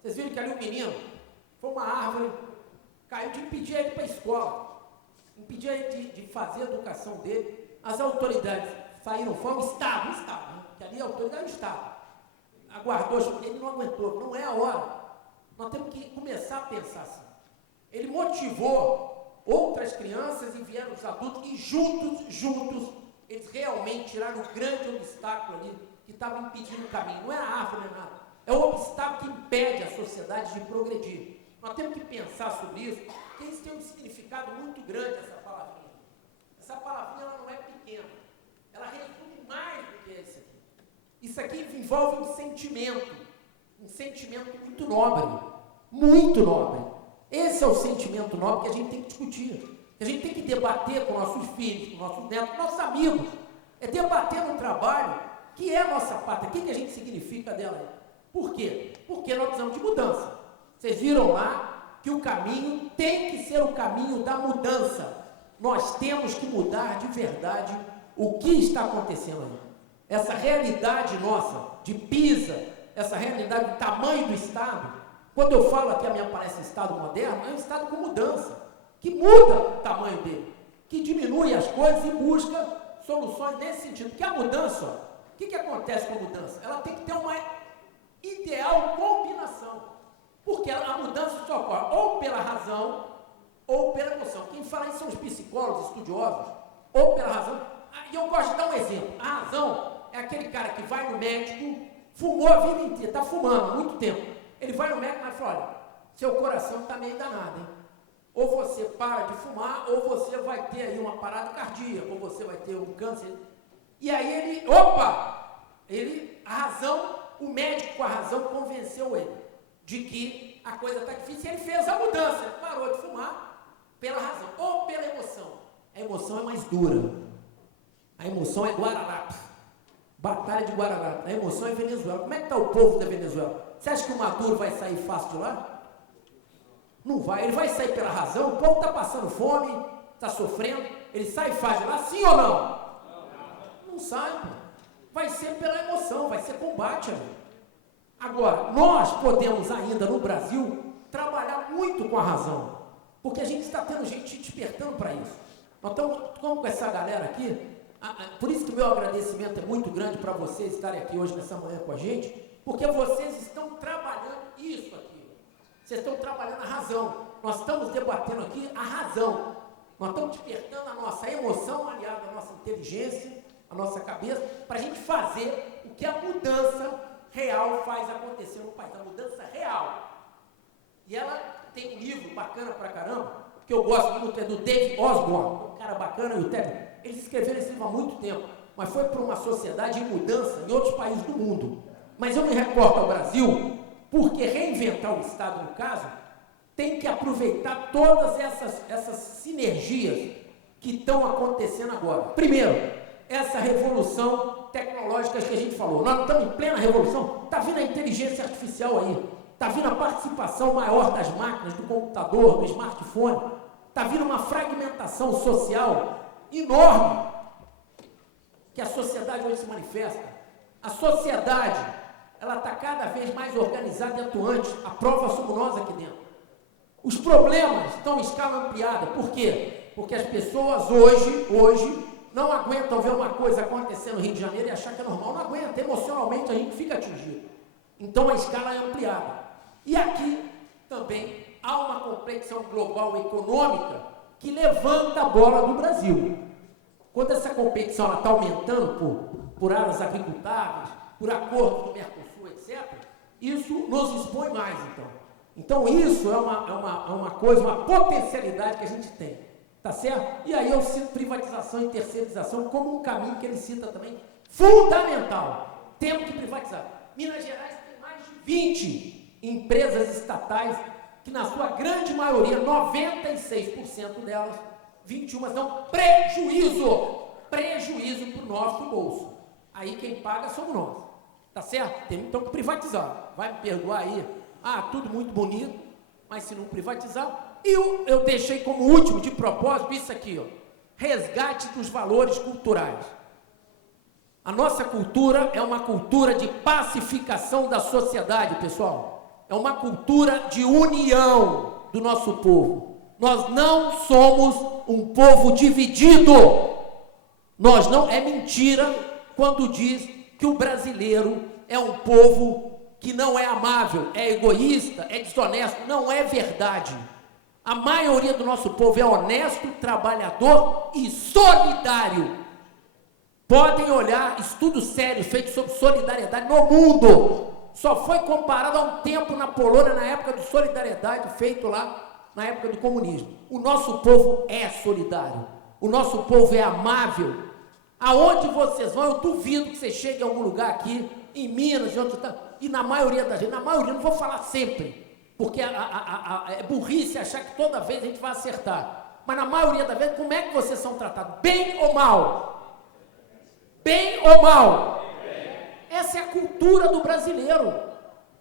Vocês viram que ali o menino foi uma árvore, caiu de impedir ele para a escola, impedir ele de fazer a educação dele. As autoridades saíram fora, o Estado, né? Que ali a autoridade é o Estado. Aguardou, ele não aguentou, não é a hora. Nós temos que começar a pensar assim. Ele motivou outras crianças e vieram os adultos e juntos, eles realmente tiraram o grande obstáculo ali que estava impedindo o caminho. Não é a árvore, não é nada. É o obstáculo que impede a sociedade de progredir. Nós temos que pensar sobre isso, porque isso tem um significado muito grande, essa palavrinha. Essa palavrinha ela não é pequena. Ela resume mais do que isso aqui. Isso aqui envolve um sentimento muito nobre. Muito nobre. Esse é o sentimento nobre que a gente tem que discutir. Que a gente tem que debater com nossos filhos, com nossos netos, com nossos amigos. É debater no trabalho que é a nossa pátria. O que a gente significa dela? Por quê? Porque nós precisamos de mudança. Vocês viram lá que o caminho tem que ser o caminho da mudança. Nós temos que mudar de verdade o que está acontecendo ali. Essa realidade nossa de Pisa, essa realidade do tamanho do Estado. Quando eu falo aqui a minha palestra Estado moderno, é um Estado com mudança, que muda o tamanho dele, que diminui as coisas e busca soluções nesse sentido. Porque a mudança, o que acontece com a mudança? Ela tem que ter uma ideal combinação. Porque a mudança só ocorre ou pela razão ou pela emoção. Quem fala isso são os psicólogos, estudiosos, ou pela razão. E eu gosto de dar um exemplo. A razão é aquele cara que vai no médico, fumou a vida inteira, está fumando há muito tempo. Ele vai no médico e fala, olha, seu coração está meio danado, hein? Ou você para de fumar, ou você vai ter aí uma parada cardíaca, ou você vai ter um câncer. E aí a razão, o médico com a razão convenceu ele de que a coisa está difícil, e ele fez a mudança, ele parou de fumar pela razão, ou pela emoção. A emoção é mais dura, a emoção é Guararapes, Batalha de Guararapes, a emoção é Venezuela. Como é que está o povo da Venezuela? Você acha que o Maduro vai sair fácil de lá? Não vai, ele vai sair pela razão, o povo está passando fome, está sofrendo, ele sai fácil de lá, sim ou não? Não sai, pô. Vai ser pela emoção, vai ser combate ali. Agora, nós podemos ainda no Brasil trabalhar muito com a razão, porque a gente está tendo gente despertando para isso. Nós estamos com essa galera aqui, por isso que o meu agradecimento é muito grande para vocês estarem aqui hoje nessa manhã com a gente, porque vocês estão trabalhando isso aqui. Vocês estão trabalhando a razão. Nós estamos debatendo aqui a razão. Nós estamos despertando a nossa emoção aliada à nossa inteligência, à nossa cabeça, para a gente fazer o que a mudança real faz acontecer no país. A mudança real. E ela tem um livro bacana pra caramba, que eu gosto muito, é do David Osborne, um cara bacana, e o Ted. Eles escreveram esse livro há muito tempo, mas foi para uma sociedade em mudança em outros países do mundo. Mas eu me reporto ao Brasil, porque reinventar o Estado, no caso, tem que aproveitar todas essas sinergias que estão acontecendo agora. Primeiro, essa revolução tecnológica que a gente falou. Nós estamos em plena revolução, está vindo a inteligência artificial aí, está vindo a participação maior das máquinas, do computador, do smartphone, está vindo uma fragmentação social enorme que a sociedade hoje se manifesta. A sociedade, ela está cada vez mais organizada e atuante. A prova somos nós aqui dentro. Os problemas estão em escala ampliada. Por quê? Porque as pessoas hoje não aguentam ver uma coisa acontecer no Rio de Janeiro e achar que é normal. Não aguenta. Emocionalmente a gente fica atingido. Então a escala é ampliada. E aqui também há uma complexão global econômica que levanta a bola do Brasil. Quando essa competição está aumentando por áreas agricultáveis, por acordo do Mercosul, etc., isso nos expõe mais, então. Então, isso é uma coisa, uma potencialidade que a gente tem, tá certo? E aí eu cito privatização e terceirização como um caminho que ele cita também, fundamental. Temos que privatizar. Minas Gerais tem mais de 20 empresas estatais, que na sua grande maioria, 96% delas, 21 dão prejuízo para o nosso bolso. Aí quem paga somos nós, tá certo? Temos então que privatizar. Vai me perdoar aí, tudo muito bonito, mas se não privatizar. E eu deixei como último, de propósito, isso aqui, ó, resgate dos valores culturais. A nossa cultura é uma cultura de pacificação da sociedade, pessoal. É uma cultura de união do nosso povo. Nós não somos um povo dividido. Nós não, é mentira quando diz que o brasileiro é um povo que não é amável, é egoísta, é desonesto. Não é verdade. A maioria do nosso povo é honesto, trabalhador e solidário. Podem olhar estudos sérios feitos sobre solidariedade no mundo. Só foi comparado há um tempo na Polônia, na época de solidariedade, feito lá na época do comunismo. O nosso povo é solidário. O nosso povo é amável. Aonde vocês vão, eu duvido que você chegue a algum lugar aqui, em Minas, em outro estado, e na maioria da gente, não vou falar sempre, porque é burrice achar que toda vez a gente vai acertar. Mas na maioria das vezes, como é que vocês são tratados? Bem ou mal? Bem ou mal? Essa é a cultura do brasileiro.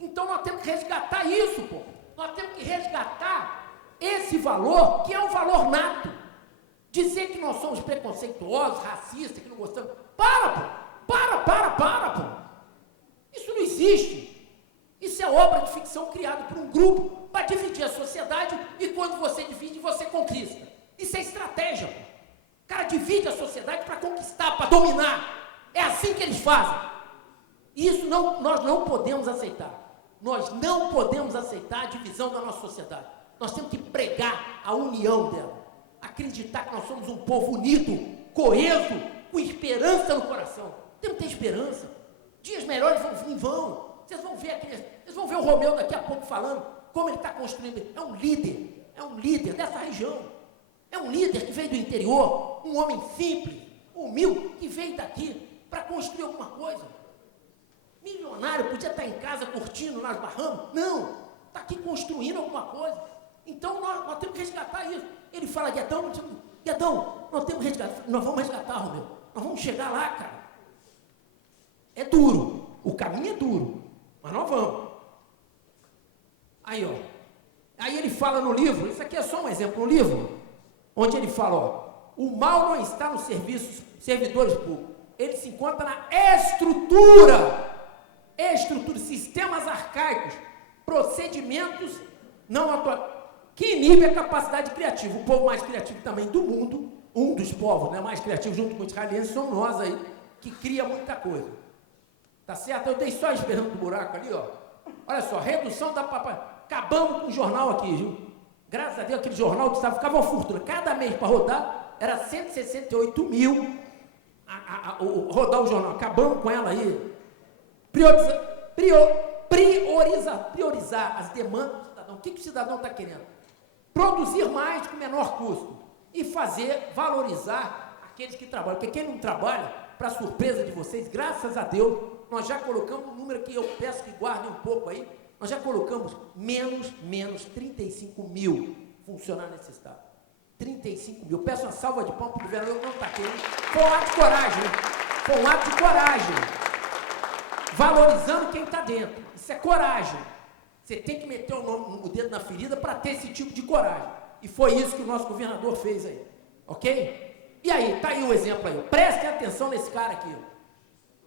Então nós temos que resgatar isso, pô. Nós temos que resgatar esse valor, que é um valor nato. Dizer que nós somos preconceituosos, racistas, que não gostamos. Para, pô. Isso não existe. Isso é obra de ficção criada por um grupo para dividir a sociedade, e quando você divide, você conquista. Isso é estratégia, pô. O cara divide a sociedade para conquistar, para dominar. É assim que eles fazem. Isso nós não podemos aceitar. Nós não podemos aceitar a divisão da nossa sociedade. Nós temos que pregar a união dela. Acreditar que nós somos um povo unido, coeso, com esperança no coração. Temos que ter esperança. Dias melhores vão vir, vão. Vocês vão ver o Romeu daqui a pouco falando como ele está construindo. É um líder dessa região. É um líder que veio do interior, um homem simples, humilde, que veio daqui para construir alguma coisa. Milionário, podia estar em casa curtindo nas Bahamas. Não, está aqui construindo alguma coisa. Então nós temos que resgatar isso. Ele fala, Guedão, nós vamos resgatar, Romeu. Nós vamos chegar lá, cara. É duro, o caminho é duro, mas nós vamos. Aí, ó. Aí ele fala no livro, isso aqui é só um exemplo, no livro, onde ele fala, ó, o mal não está nos servidores públicos, ele se encontra na estrutura, sistemas arcaicos, procedimentos não atuais, que inibe a capacidade criativa. O povo mais criativo também do mundo, um dos povos, né, mais criativos junto com os israelenses, somos nós aí, que cria muita coisa. Tá certo? Eu dei só esperando do buraco ali, ó. Olha só, redução da papai. Acabamos com o jornal aqui, viu? Graças a Deus, aquele jornal que ficava uma fortuna. Cada mês para rodar era 168 mil. Rodar o jornal. Acabamos com ela aí. Priorizar as demandas do cidadão. O que o cidadão está querendo? Produzir mais com menor custo. E valorizar aqueles que trabalham. Porque quem não trabalha, para surpresa de vocês, graças a Deus, nós já colocamos um número que eu peço que guardem um pouco aí, nós já colocamos menos 35 mil funcionários nesse estado. 35 mil. Peço uma salva de palmas para o governador que não está aqui. Foi um ato de coragem, né? Foi um ato de coragem. Valorizando quem está dentro. Isso é coragem. Você tem que meter o dedo na ferida para ter esse tipo de coragem. E foi isso que o nosso governador fez aí. Ok? E aí, tá aí o exemplo aí. Prestem atenção nesse cara aqui.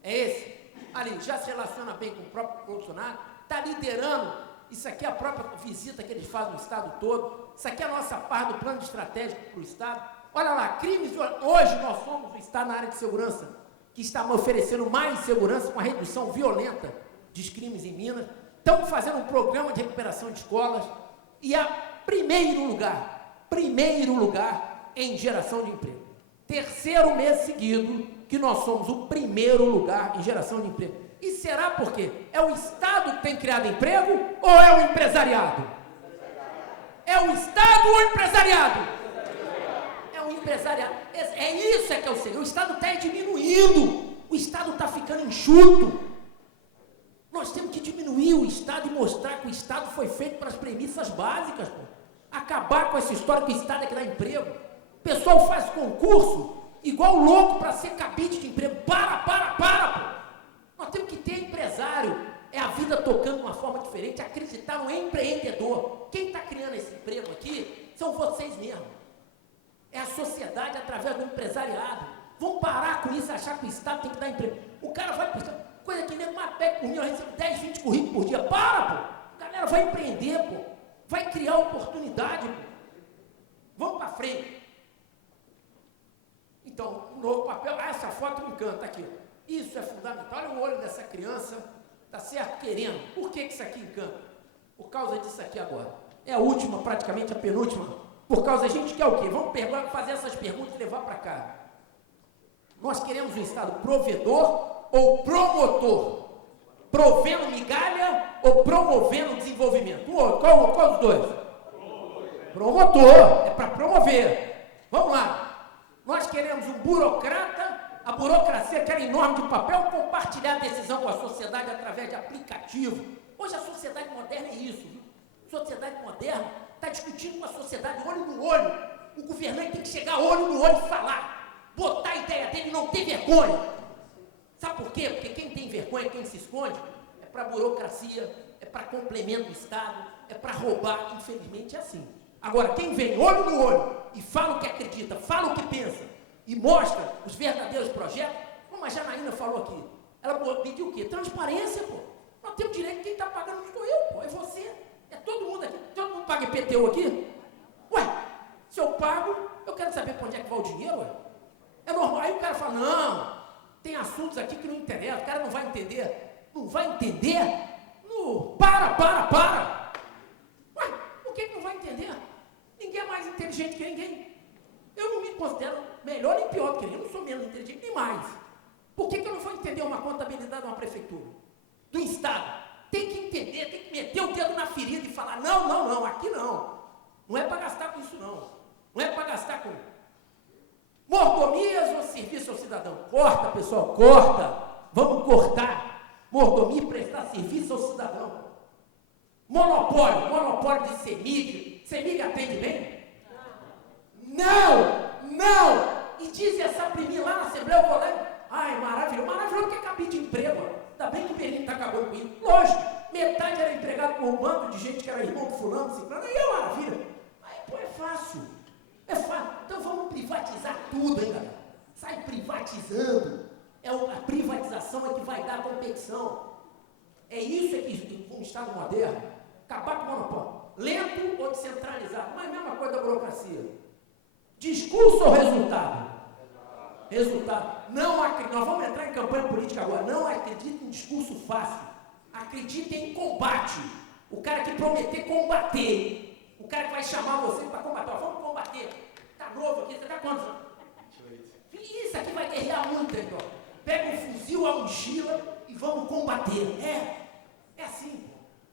É esse. Ali, já se relaciona bem com o próprio Bolsonaro, está liderando, isso aqui é a própria visita que eles fazem no estado todo, isso aqui é a nossa parte do plano estratégico para o estado. Olha lá, crimes, hoje nós somos o estado na área de segurança, que está oferecendo mais segurança com a redução violenta dos crimes em Minas. Estamos fazendo um programa de recuperação de escolas e primeiro lugar em geração de emprego. Terceiro mês seguido que nós somos o primeiro lugar em geração de emprego. E será por quê? É o Estado que tem criado emprego ou é o empresariado? É o Estado ou o empresariado? É o empresariado. É isso que é o segredo. O Estado está diminuindo. O Estado está ficando enxuto. Nós temos que diminuir o Estado e mostrar que o Estado foi feito para as premissas básicas. Pô. Acabar com essa história que o Estado é que dá emprego. O pessoal faz concurso igual louco para ser cabide de emprego. Para, pô. Nós temos que ter empresário. É a vida tocando de uma forma diferente. Acreditar no empreendedor. Quem está criando esse emprego aqui são vocês mesmos. É a sociedade através do empresariado. Vamos parar com isso, achar que o Estado tem que dar emprego. O cara vai pensar, coisa que nem uma PEC por mim, eu recebo 10, 20 currículos por dia. Para, pô. A galera vai empreender, pô. Vai criar oportunidade, pô. Vamos para frente. Então, um novo papel. Essa foto me encanta aqui. Isso é fundamental. Olha o olho dessa criança, tá certo? Querendo. Por que isso aqui encanta? Por causa disso aqui agora. É a última, praticamente a penúltima. Por causa a gente quer o quê? Vamos fazer essas perguntas e levar para cá. Nós queremos um Estado provedor ou promotor? Provendo migalha ou promovendo desenvolvimento? Qual dos dois? Promotor. É para promover. Vamos lá. Nós queremos um burocrata, a burocracia quer enorme de papel, compartilhar a decisão com a sociedade através de aplicativo. Hoje a sociedade moderna é isso. Viu? A sociedade moderna está discutindo com a sociedade olho no olho. O governante tem que chegar olho no olho e falar. Botar a ideia dele e não ter vergonha. Sabe por quê? Porque quem tem vergonha, quem se esconde, é para burocracia, é para complemento do Estado, é para roubar. Infelizmente é assim. Agora, quem vem olho no olho e fala o que acredita, fala o que pensa e mostra os verdadeiros projetos, como a Janaína falou aqui, ela pediu o quê? Transparência, pô. Nós temos direito, quem está pagando não sou eu, pô, é você, é todo mundo aqui. Todo mundo paga IPTU aqui? Ué, se eu pago, eu quero saber para onde é que vai o dinheiro, ué. É normal. Aí o cara fala, não, tem assuntos aqui que não interessam, o cara não vai entender. Não vai entender? Para! Ué, por que não vai entender? Ninguém é mais inteligente que ninguém. Eu não me considero melhor nem pior do que ninguém. Eu não sou menos inteligente nem mais. Por que eu não vou entender uma contabilidade de uma prefeitura? Do Estado? Tem que entender, tem que meter o dedo na ferida e falar, não, aqui não. Não é para gastar com isso não. Não é para gastar com mordomias ou serviço ao cidadão. Corta, pessoal, corta. Vamos cortar. Mordomia e prestar serviço ao cidadão. Monopólio de CEMIG. CEMIG atende bem? Não! E diz essa priminha lá na Assembleia, eu vou lá. Ai, maravilhoso que é cabide de emprego. Ainda bem que o Berlim está acabando com isso. Lógico, metade era empregado por um bando de gente que era irmão do fulano, ciclano, aí é maravilha. Aí, pô, é fácil. Então vamos privatizar tudo, hein, galera? Sai privatizando. A privatização é que vai dar competição. É isso que um Estado moderno, acabar com o monopólio. Lento ou descentralizado, mas a mesma coisa da burocracia. Discurso ou resultado? Resultado. Nós vamos entrar em campanha política agora. Não acredite em discurso fácil. Acredite em combate. O cara que prometer combater. O cara que vai chamar você para combater. Vamos combater. Tá novo aqui, você tá quantos anos? 28. Isso aqui vai guerrear muito, então. Pega um fuzil, a mochila e vamos combater. É assim.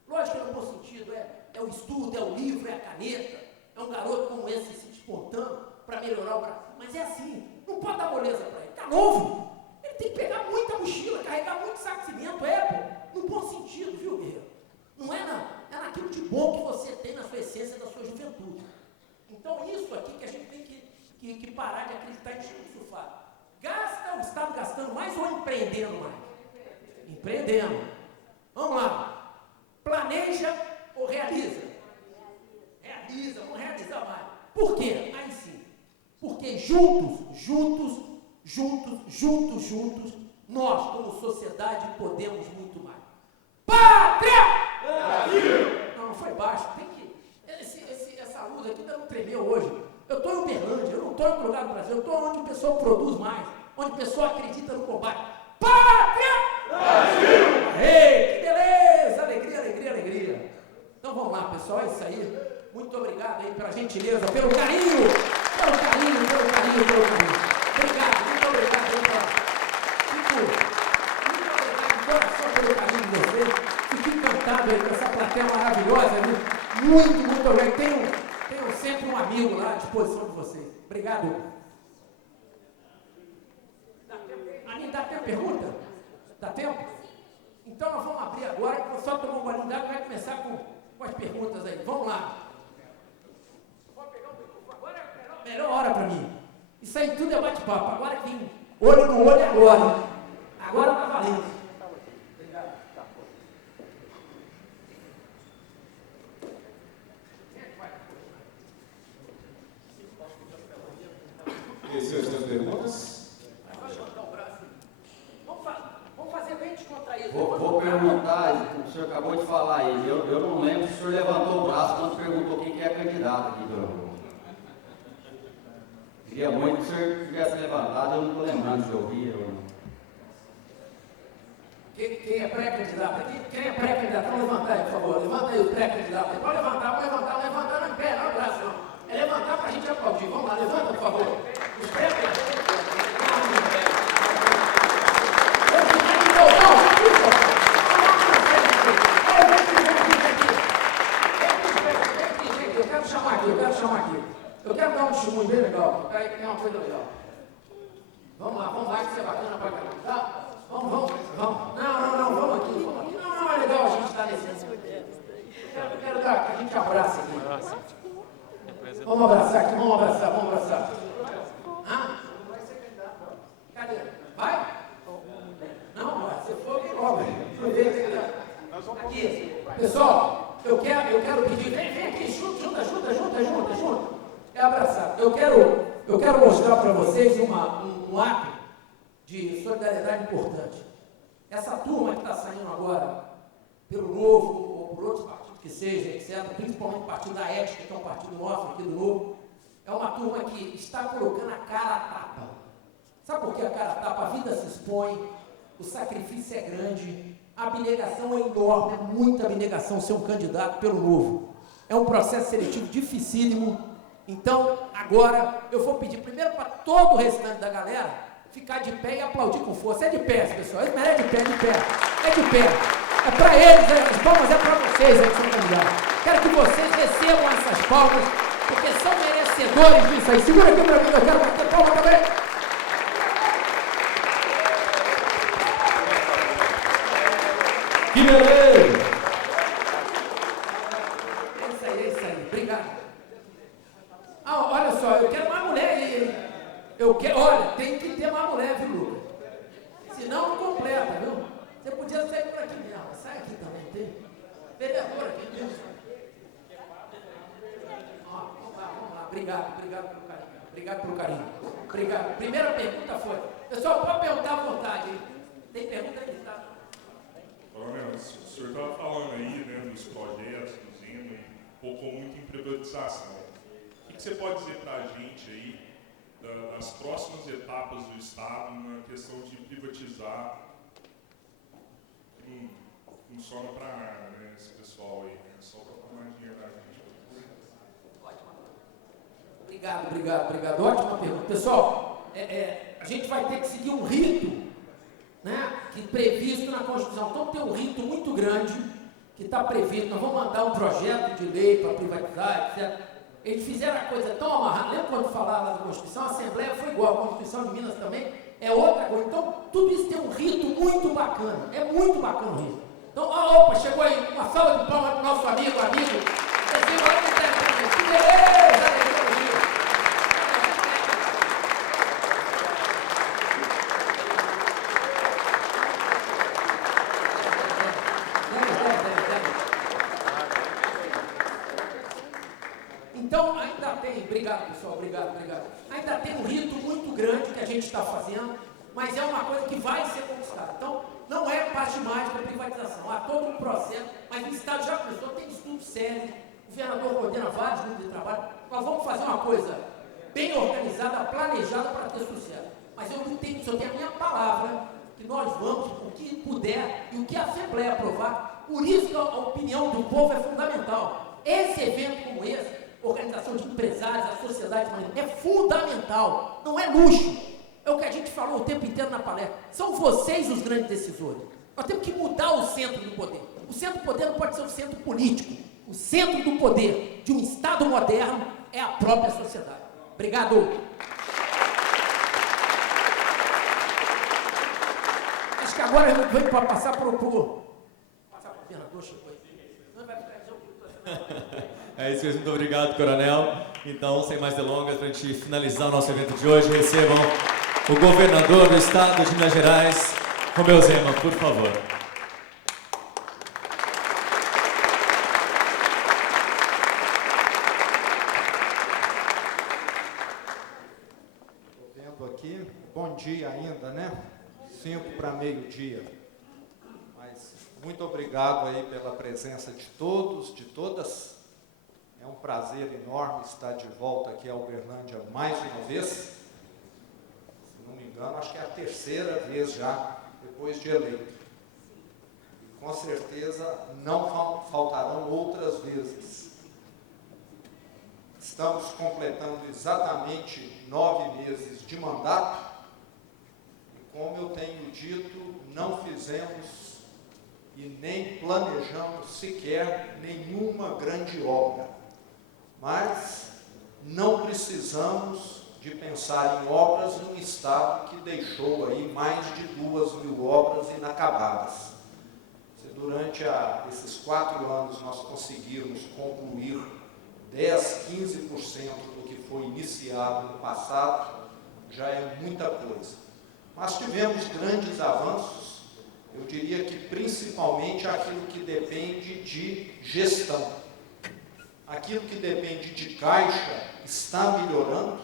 Lógico que no bom sentido. É o estudo, é o livro, é a caneta. É um garoto como esse se despontando para melhorar o Brasil. Mas é assim. Não pode dar moleza para ele. Tá novo. Ele tem que pegar muita mochila, carregar muito saco de cimento. Pô. No bom sentido, viu, guerreiro? Não é naquilo de bom que você tem na sua essência, da sua juventude. Então, isso aqui que a gente tem que parar de acreditar em discurso fácil. O Estado gastando mais ou empreendendo mais? Empreendendo. Vamos lá. Planeja ou realiza? Realiza, vamos realizar mais. Por quê? Aí sim. Porque juntos, nós, como sociedade, podemos muito mais. Pátria! Brasil! Não foi baixo. Tem que... Essa luz aqui ainda não tremeu hoje. Eu estou em Uberlândia, eu não estou em outro lugar do Brasil. Eu estou onde o pessoal produz mais, onde o pessoal acredita no combate. Pátria! Brasil! Ei, que beleza! Alegria. Então vamos lá, pessoal, é isso aí. Muito obrigado aí pela gentileza, pelo carinho. Obrigado, muito obrigado de coração pelo carinho de vocês. Fiquei encantado aí com essa plateia maravilhosa ali. Muito obrigado. Tenho sempre um amigo lá à disposição de vocês. Obrigado. Dá tempo pergunta? Dá tempo? Então nós vamos abrir agora, que só tomou uma linda e vai começar com as perguntas aí. Vamos lá. Agora é a melhor hora para mim. Isso aí tudo é bate-papo. Agora que tem olho no olho agora. Agora está valendo. Obrigado. E senhores, tem perguntas? Vai levantar o braço. Vamos fazer bem descontraído. Vou perguntar, o senhor acabou de falar aí, eu não lembro se o senhor levantou o braço quando perguntou quem que é candidato aqui do... Queria muito que o senhor tivesse levantado, eu não estou lembrando se eu vi ou não. Quem é pré-candidato aqui? Quem é pré-candidato? Vamos levantar aí, por favor. Levanta aí o pré-candidato aí. Pode levantar, não em pé, não, braço não. É levantar para a gente aplaudir. Vamos lá, levanta, por favor. Os pré-candidatos. Eu quero chamar aqui. Eu quero dar um testemunho bem legal. É uma coisa legal. Vamos lá, que isso é bacana pra caramba. Tá? Vamos. Não, vamos aqui. Não, é legal a gente estar nesse. Eu quero dar, que a gente abraça aqui. Vamos abraçar. Hã? Cadê? Vai? Não, se for, aproveita. Aqui, pessoal, eu quero pedir, vem aqui, junta. É abraçar. Eu quero mostrar para vocês um ato de solidariedade importante. Essa turma que está saindo agora, pelo Novo, ou por outros partidos que seja, etc., principalmente o Partido da Ética, que é um partido nosso aqui do Novo, é uma turma que está colocando a cara a tapa. Sabe por que a cara a tapa? A vida se expõe, o sacrifício é grande, A abnegação é enorme, é muita abnegação ser um candidato pelo Novo. É um processo seletivo dificílimo. Então, agora, eu vou pedir primeiro para todo o restante da galera ficar de pé e aplaudir com força. É de pé, pessoal. Eles merecem de pé, de pé. É de pé. É para eles, as palmas é para vocês que são candidatos. Quero que vocês recebam essas palmas, porque são merecedores disso aí. Segura aqui para mim, eu quero bater palma também. Que beleza! É isso aí. Obrigado. Ah, olha só, eu quero mais mulher aí. Olha, tem que ter mais mulher, viu, Lucas? Senão não completa, viu? Você podia sair por aqui mesmo. Sai aqui também, tem? Vereador aqui mesmo. Vamos lá. Obrigado pelo carinho. Obrigado pelo carinho. Obrigado. Primeira pergunta foi. Pessoal, pode perguntar à vontade, hein? Tem pergunta aí, tá? Coronel, o senhor estava falando aí, né, dos projetos, do Zema, e focou muito em privatização. O que você pode dizer para a gente aí das próximas etapas do Estado na questão de privatizar, que não funciona para nada, né, esse pessoal aí, né, só para tomar dinheiro da gente? Obrigado. Ótima pergunta. Pessoal, a gente vai ter que seguir um rito, né, que previsto na Constituição. Então tem um rito muito grande que está previsto. Nós vamos mandar um projeto de lei para privatizar, etc. Eles fizeram a coisa tão amarrada. Lembra quando falaram da Constituição? A Assembleia foi igual, a Constituição de Minas também é outra coisa. Então tudo isso tem um rito muito bacana. É muito bacana o rito. Então, opa, chegou aí. Uma salva de palmas para o nosso amigo. Que beleza! Então, ainda tem, obrigado pessoal, obrigado. Ainda tem um rito muito grande que a gente está fazendo, mas é uma coisa que vai ser conquistada. Então, não é parte mágica a privatização, há todo um processo, mas o Estado já começou, tem estudo sério, o governador coordena vários grupos de trabalho. Nós vamos fazer uma coisa bem organizada, planejada para ter sucesso. Mas eu não tenho, só tenho a minha palavra, que nós vamos, o que puder e o que a Assembleia aprovar. Por isso que a opinião do povo é fundamental. Esse evento como esse, organização de empresários, a sociedade, é fundamental, não é luxo. É o que a gente falou o tempo inteiro na palestra. São vocês os grandes decisores. Nós temos que mudar o centro do poder. O centro do poder não pode ser o centro político. O centro do poder de um Estado moderno é a própria sociedade. Obrigado. Acho que agora eu venho para passar para o governador, chegou aí. Não vai ficar jogo. É isso mesmo, muito obrigado, Coronel. Então, sem mais delongas, para a gente finalizar o nosso evento de hoje, recebam o governador do Estado de Minas Gerais, Romeu Zema, por favor. Estou vendo aqui, bom dia ainda, né? 5 para meio-dia. Mas muito obrigado aí pela presença de todos, de todas. É um prazer enorme estar de volta aqui a Uberlândia mais uma vez. Se não me engano, acho que é a terceira vez já, depois de eleito. E com certeza não faltarão outras vezes. Estamos completando exatamente 9 meses de mandato. E como eu tenho dito, não fizemos e nem planejamos sequer nenhuma grande obra. Mas não precisamos de pensar em obras em um Estado que deixou aí mais de 2.000 obras inacabadas. Se durante esses 4 anos nós conseguirmos concluir 10, 15% do que foi iniciado no passado, já é muita coisa. Mas tivemos grandes avanços, eu diria que principalmente aquilo que depende de gestão. Aquilo que depende de caixa está melhorando,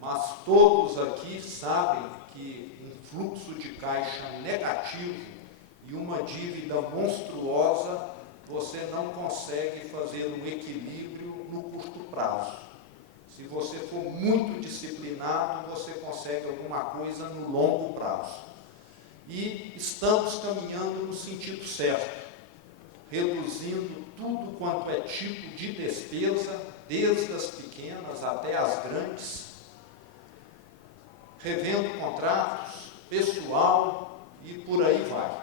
mas todos aqui sabem que um fluxo de caixa negativo e uma dívida monstruosa, você não consegue fazer um equilíbrio no curto prazo. Se você for muito disciplinado, você consegue alguma coisa no longo prazo. e estamos caminhando no sentido certo, reduzindo tudo quanto é tipo de despesa, desde as pequenas até as grandes, revendo contratos, pessoal e por aí vai.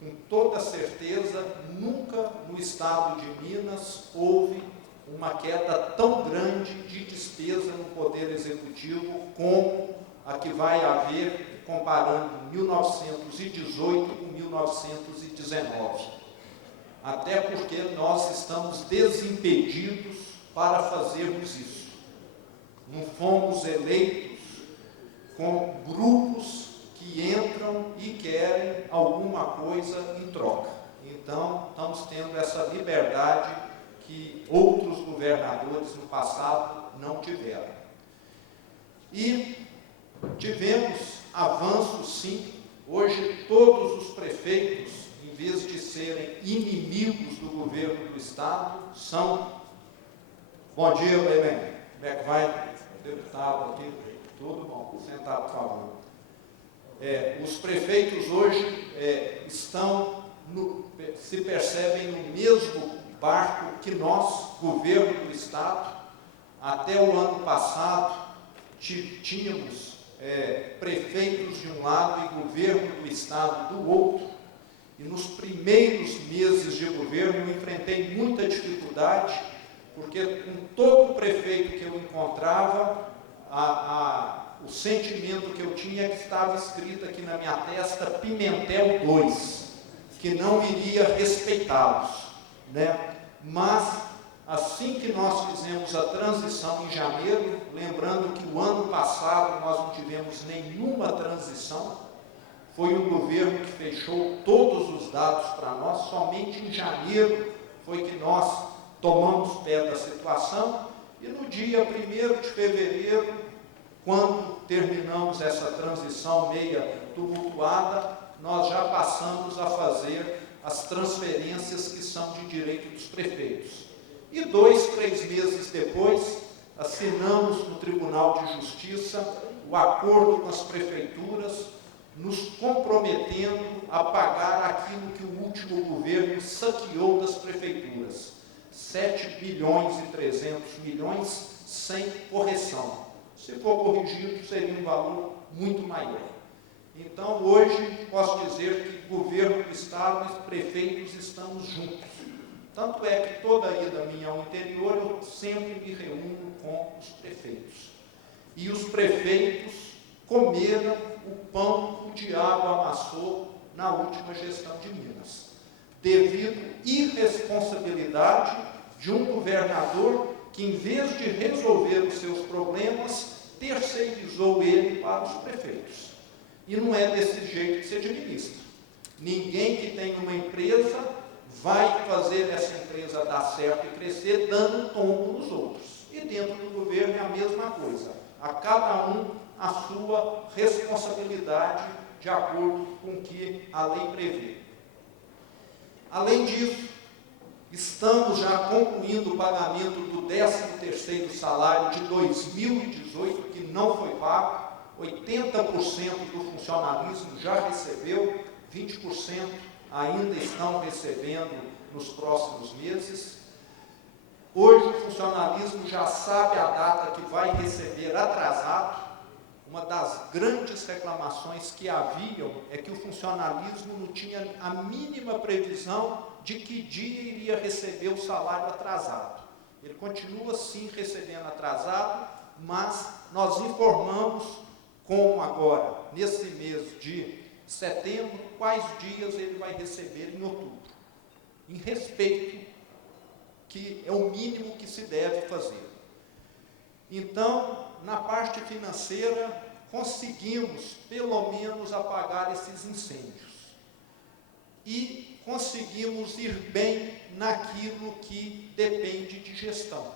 Com toda certeza, nunca no estado de Minas houve uma queda tão grande de despesa no Poder Executivo como a que vai haver comparando 1918 com 1919. Até porque nós estamos desimpedidos para fazermos isso. Não fomos eleitos com grupos que entram e querem alguma coisa em troca. Então, estamos tendo essa liberdade que outros governadores no passado não tiveram. E tivemos avanços, sim. Hoje, todos os prefeitos, em vez de serem inimigos do governo do Estado, são... Bom dia, Belém. Como é que vai? Deputado aqui. Tudo bom? Sentado, por favor. Os prefeitos hoje se percebem no mesmo barco que nós, governo do Estado. Até o ano passado, tínhamos prefeitos de um lado e governo do Estado do outro. E nos primeiros meses de governo eu enfrentei muita dificuldade, porque com todo prefeito que eu encontrava, o sentimento que eu tinha é que estava escrito aqui na minha testa Pimentel 2, que não iria respeitá-los, né? Mas, assim que nós fizemos a transição em janeiro, lembrando que o ano passado nós não tivemos nenhuma transição, foi o governo que fechou todos os dados para nós, somente em janeiro foi que nós tomamos pé da situação, e no dia 1º de fevereiro, quando terminamos essa transição meia tumultuada, nós já passamos a fazer as transferências que são de direito dos prefeitos. E 2, 3 meses depois, assinamos no Tribunal de Justiça o acordo com as prefeituras, nos comprometendo a pagar aquilo que o último governo saqueou das prefeituras, 7.300.000.000 sem correção. Se for corrigido, seria um valor muito maior. Então, hoje, posso dizer que o governo do Estado e os prefeitos estamos juntos. Tanto é que toda a ida minha ao interior, eu sempre me reúno com os prefeitos. E os prefeitos comeram o pão que o diabo amassou na última gestão de Minas, devido à irresponsabilidade de um governador que, em vez de resolver os seus problemas, terceirizou ele para os prefeitos. E não é desse jeito que se administra. Ninguém que tem uma empresa vai fazer essa empresa dar certo e crescer dando tombo nos outros. E dentro do governo é a mesma coisa. A cada um a sua responsabilidade de acordo com o que a lei prevê. Além disso, estamos já concluindo o pagamento do 13º salário de 2018, que não foi pago. 80% do funcionalismo já recebeu, 20% ainda estão recebendo nos próximos meses. Hoje o funcionalismo já sabe a data que vai receber atrasado. Uma das grandes reclamações que haviam é que o funcionalismo não tinha a mínima previsão de que dia iria receber o salário atrasado. Ele continua sim recebendo atrasado, mas nós informamos como agora, nesse mês de setembro, quais dias ele vai receber em outubro, em respeito, que é o mínimo que se deve fazer. Então, na parte financeira, conseguimos, pelo menos, apagar esses incêndios. E conseguimos ir bem naquilo que depende de gestão.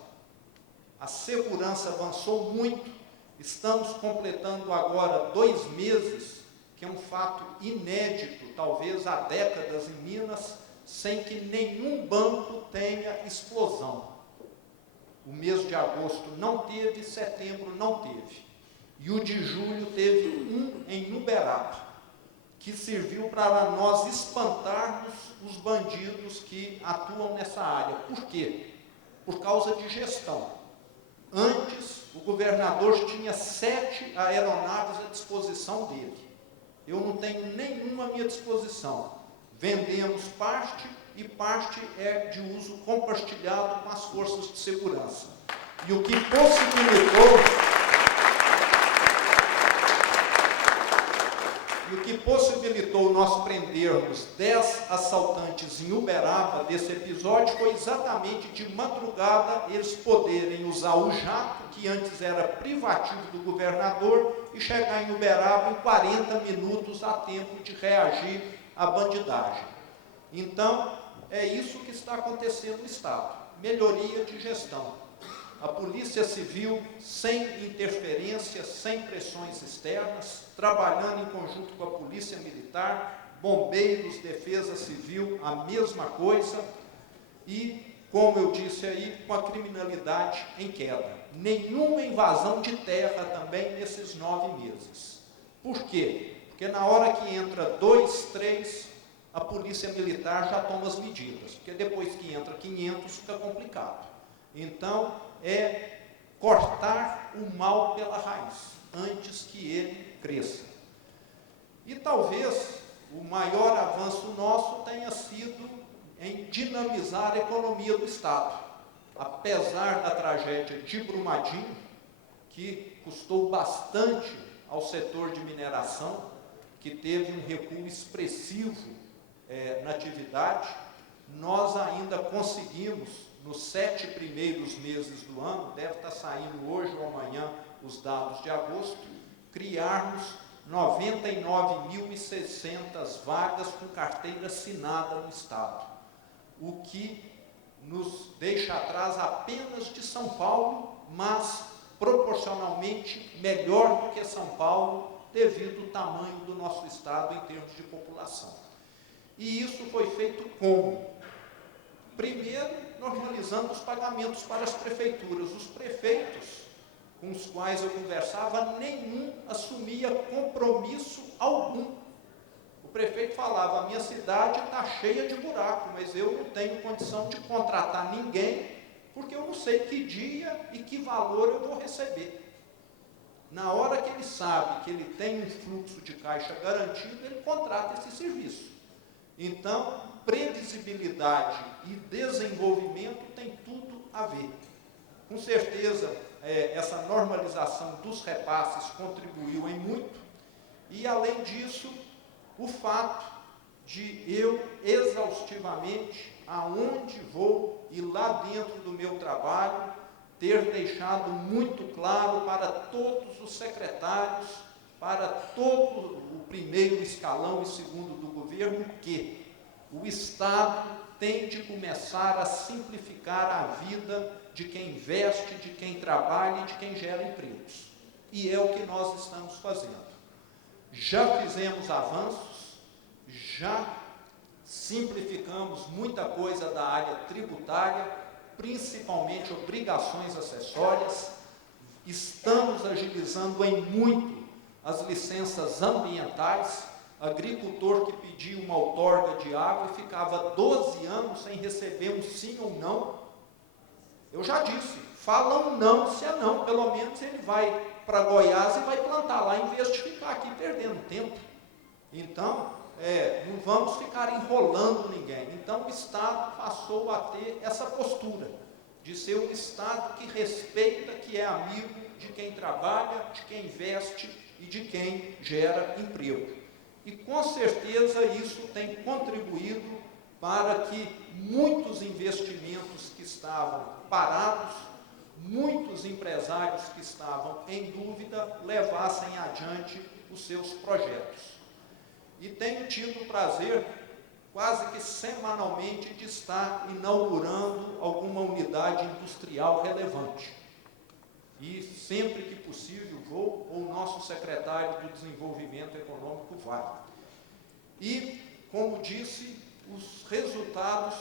A segurança avançou muito, estamos completando agora 2 meses, que é um fato inédito, talvez há décadas em Minas, sem que nenhum banco tenha explosão. O mês de agosto não teve, setembro não teve. E o de julho teve um em Uberaba. que serviu para nós espantarmos os bandidos que atuam nessa área. Por quê? Por causa de gestão. Antes, o governador tinha 7 aeronaves à disposição dele. Eu não tenho nenhuma à minha disposição. Vendemos parte e parte é de uso compartilhado com as forças de segurança. E o que possibilitou nós prendermos 10 assaltantes em Uberaba desse episódio foi exatamente de madrugada eles poderem usar o jato, que antes era privativo do governador, e chegar em Uberaba em 40 minutos a tempo de reagir à bandidagem. Então, é isso que está acontecendo no Estado. Melhoria de gestão. A Polícia Civil, sem interferência, sem pressões externas, trabalhando em conjunto com a Polícia Militar, Bombeiros, Defesa Civil, a mesma coisa, e, como eu disse aí, com a criminalidade em queda. Nenhuma invasão de terra também nesses 9 meses. Por quê? Porque na hora que entra 2, 3, a Polícia Militar já toma as medidas, porque depois que entra 500 fica complicado. Então, é cortar o mal pela raiz, antes que ele cresça. E talvez o maior avanço nosso tenha sido em dinamizar a economia do Estado. Apesar da tragédia de Brumadinho, que custou bastante ao setor de mineração, que teve um recuo expressivo na atividade, nós ainda conseguimos, nos 7 primeiros meses do ano, deve estar saindo hoje ou amanhã os dados de agosto, criarmos 99.600 vagas com carteira assinada no Estado, o que nos deixa atrás apenas de São Paulo, mas proporcionalmente melhor do que São Paulo, devido ao tamanho do nosso Estado em termos de população. E isso foi feito como? Primeiro, normalizando os pagamentos para as prefeituras. Os prefeitos com os quais eu conversava, nenhum assumia compromisso algum. O prefeito falava, a minha cidade está cheia de buraco, mas eu não tenho condição de contratar ninguém, porque eu não sei que dia e que valor eu vou receber. Na hora que ele sabe que ele tem um fluxo de caixa garantido, ele contrata esse serviço. Então, previsibilidade e desenvolvimento tem tudo a ver. Com certeza, essa normalização dos repasses contribuiu em muito, e além disso, o fato de eu exaustivamente, aonde vou e lá dentro do meu trabalho, ter deixado muito claro para todos os secretários, para todo o primeiro escalão e segundo do governo, que o Estado tem de começar a simplificar a vida de quem investe, de quem trabalha e de quem gera empregos. E é o que nós estamos fazendo. Já fizemos avanços, já simplificamos muita coisa da área tributária, principalmente obrigações acessórias, estamos agilizando em muito as licenças ambientais. Agricultor que pedia uma outorga de água e ficava 12 anos sem receber um sim ou não. Eu já disse, fala um não se é não, pelo menos ele vai para Goiás e vai plantar lá, em vez de ficar aqui perdendo tempo. Então, não vamos ficar enrolando ninguém. Então, o Estado passou a ter essa postura, de ser um Estado que respeita, que é amigo de quem trabalha, de quem investe e de quem gera emprego. E, com certeza, isso tem contribuído para que muitos investimentos que estavam parados, muitos empresários que estavam em dúvida, levassem adiante os seus projetos. E tenho tido o prazer, quase que semanalmente, de estar inaugurando alguma unidade industrial relevante. E sempre que possível vou, ou o nosso secretário do Desenvolvimento Econômico vai. E, como disse, os resultados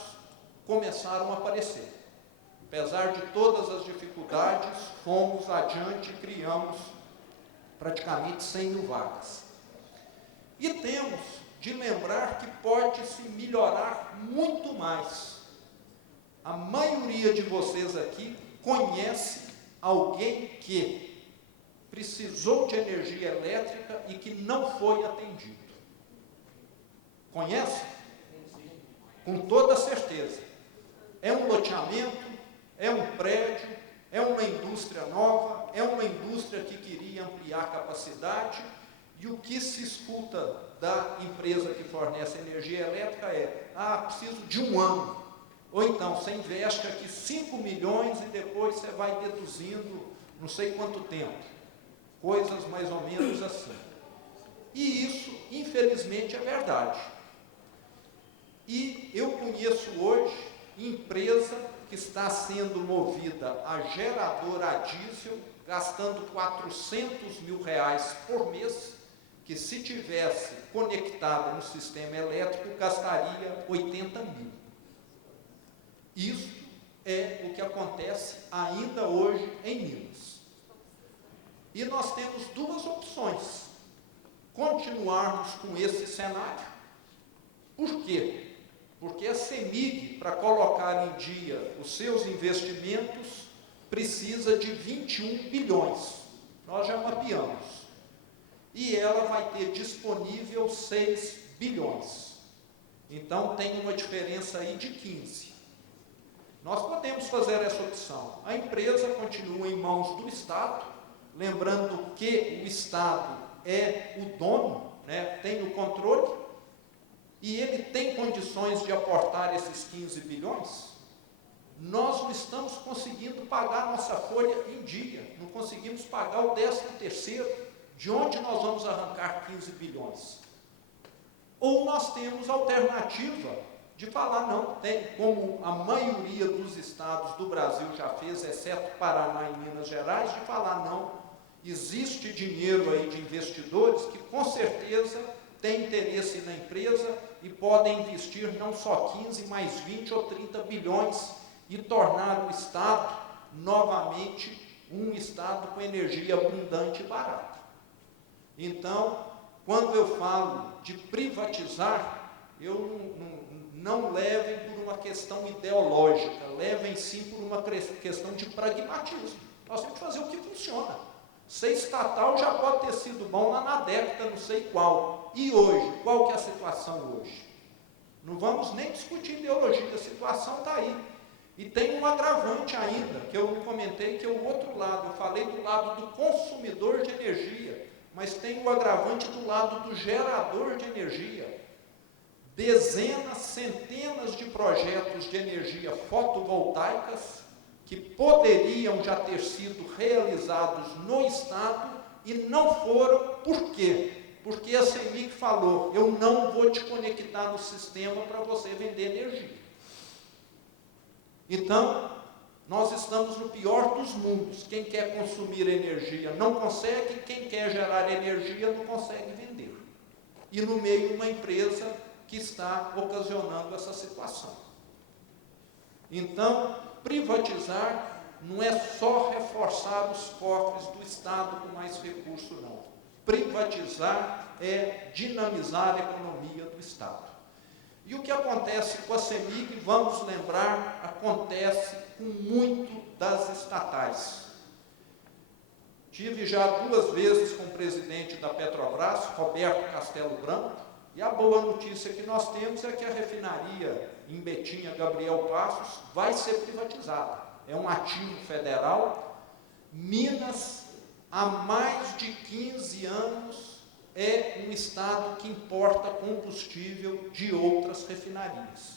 começaram a aparecer. Apesar de todas as dificuldades, fomos adiante e criamos praticamente 100 mil vagas. E temos de lembrar que pode se melhorar muito mais. A maioria de vocês aqui conhece alguém que precisou de energia elétrica e que não foi atendido. Conhece? Com toda certeza. É um loteamento, é um prédio, é uma indústria nova, é uma indústria que queria ampliar a capacidade, e o que se escuta da empresa que fornece energia elétrica é: preciso de 1 ano. Ou então, você investe aqui 5 milhões e depois você vai deduzindo não sei quanto tempo. Coisas mais ou menos assim. E isso, infelizmente, é verdade. E eu conheço hoje empresa que está sendo movida a gerador a diesel, gastando R$400 mil por mês, que se tivesse conectada no sistema elétrico, gastaria 80 mil. Isso é o que acontece ainda hoje em Minas. E nós temos 2 opções: continuarmos com esse cenário. Por quê? Porque a CEMIG, para colocar em dia os seus investimentos, precisa de 21 bilhões. Nós já mapeamos. E ela vai ter disponível 6 bilhões. Então, tem uma diferença aí de 15. Nós podemos fazer essa opção. A empresa continua em mãos do Estado, lembrando que o Estado é o dono, né, tem o controle, e ele tem condições de aportar esses 15 bilhões, nós não estamos conseguindo pagar a nossa folha em dia, não conseguimos pagar o 13º, de onde nós vamos arrancar 15 bilhões? Ou nós temos a alternativa de falar, não, tem, como a maioria dos estados do Brasil já fez, exceto Paraná e Minas Gerais, de falar, não, existe dinheiro aí de investidores que com certeza têm interesse na empresa e podem investir não só 15, mas 20 ou 30 bilhões e tornar o Estado novamente um Estado com energia abundante e barata. Então, quando eu falo de privatizar, não levem por uma questão ideológica, levem sim por uma questão de pragmatismo. Nós temos que fazer o que funciona. Ser estatal já pode ter sido bom lá na década, não sei qual. E hoje? Qual que é a situação hoje? Não vamos nem discutir ideologia, a situação está aí. E tem um agravante ainda, que eu não comentei, que é o outro lado. Eu falei do lado do consumidor de energia, mas tem o agravante do lado do gerador de energia. Dezenas, centenas de projetos de energia fotovoltaicas que poderiam já ter sido realizados no Estado e não foram. Por quê? Porque a CEMIG falou, eu não vou te conectar no sistema para você vender energia. Então, nós estamos no pior dos mundos. Quem quer consumir energia não consegue, quem quer gerar energia não consegue vender. E no meio uma empresa que está ocasionando essa situação. Então, privatizar não é só reforçar os cofres do Estado com mais recurso, não. Privatizar é dinamizar a economia do Estado. E o que acontece com a CEMIG, vamos lembrar, acontece com muito das estatais. Tive já 2 vezes com o presidente da Petrobras, Roberto Castelo Branco, e a boa notícia que nós temos é que a refinaria em Betinha, Gabriel Passos, vai ser privatizada. É um ativo federal. Minas, há mais de 15 anos, é um estado que importa combustível de outras refinarias.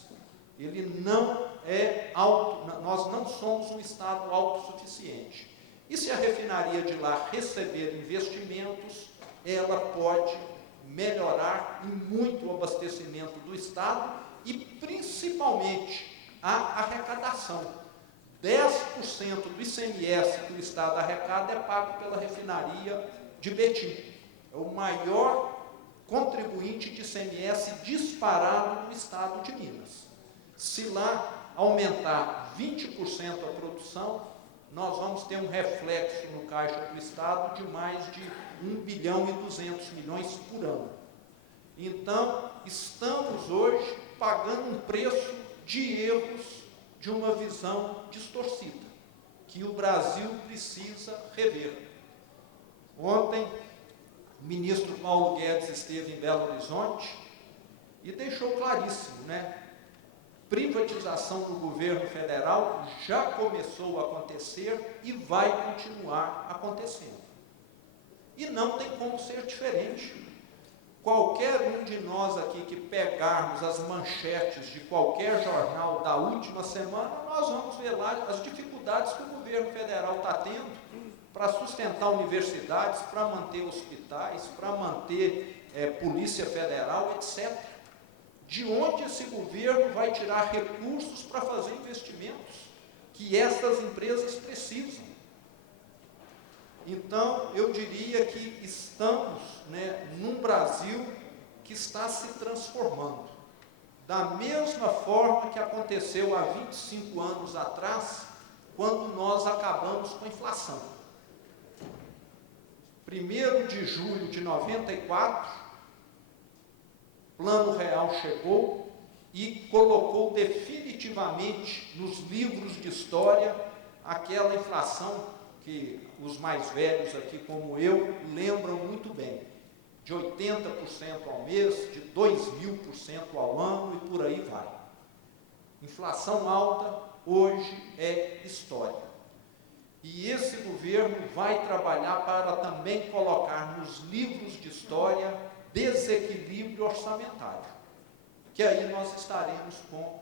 Ele não é nós não somos um estado autossuficiente. E se a refinaria de lá receber investimentos, ela pode melhorar em muito o abastecimento do estado e principalmente a arrecadação. 10% do ICMS que o estado arrecada é pago pela refinaria de Betim. É o maior contribuinte de ICMS disparado no estado de Minas. Se lá aumentar 20% a produção, nós vamos ter um reflexo no caixa do estado de mais de 1 bilhão e 200 milhões por ano. Então, estamos hoje pagando um preço de erros de uma visão distorcida, que o Brasil precisa rever. Ontem, o ministro Paulo Guedes esteve em Belo Horizonte e deixou claríssimo, né? Privatização no governo federal já começou a acontecer e vai continuar acontecendo. E não tem como ser diferente. Qualquer um de nós aqui que pegarmos as manchetes de qualquer jornal da última semana, nós vamos ver lá as dificuldades que o governo federal está tendo para sustentar universidades, para manter hospitais, para manter Polícia Federal, etc. De onde esse governo vai tirar recursos para fazer investimentos que essas empresas precisam? Então, eu diria que estamos, num Brasil que está se transformando. Da mesma forma que aconteceu há 25 anos atrás, quando nós acabamos com a inflação. 1º de julho de 94, Plano Real chegou e colocou definitivamente nos livros de história aquela inflação que os mais velhos aqui, como eu, lembram muito bem, de 80% ao mês, de 2.000% ao ano e por aí vai. Inflação alta hoje é história. E esse governo vai trabalhar para também colocar nos livros de história desequilíbrio orçamentário, que aí nós estaremos com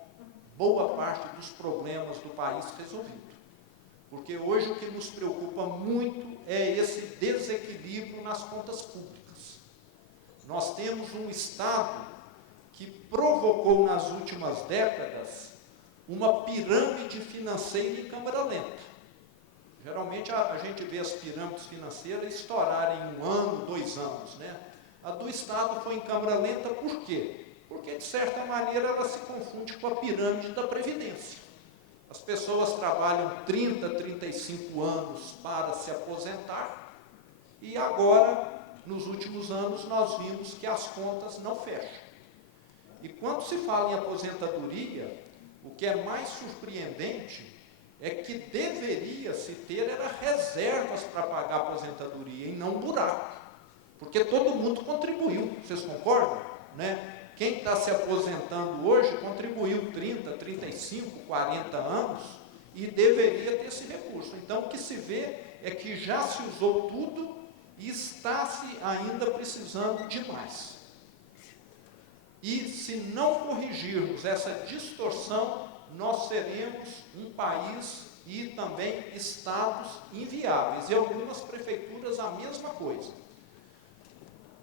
boa parte dos problemas do país resolvido. Porque hoje o que nos preocupa muito é esse desequilíbrio nas contas públicas. Nós temos um Estado que provocou nas últimas décadas uma pirâmide financeira em câmara lenta. Geralmente a gente vê as pirâmides financeiras estourarem em 1 ano, 2 anos, né? A do Estado foi em câmara lenta, por quê? Porque, de certa maneira, ela se confunde com a pirâmide da Previdência. As pessoas trabalham 30, 35 anos para se aposentar e agora, nos últimos anos, nós vimos que as contas não fecham. E quando se fala em aposentadoria, o que é mais surpreendente é que deveria se ter reservas para pagar a aposentadoria e não buraco. Porque todo mundo contribuiu, vocês concordam? Né? Quem está se aposentando hoje contribuiu 30, 35, 40 anos e deveria ter esse recurso. Então, o que se vê é que já se usou tudo e está-se ainda precisando de mais. E se não corrigirmos essa distorção, nós seremos um país e também estados inviáveis. E algumas prefeituras a mesma coisa.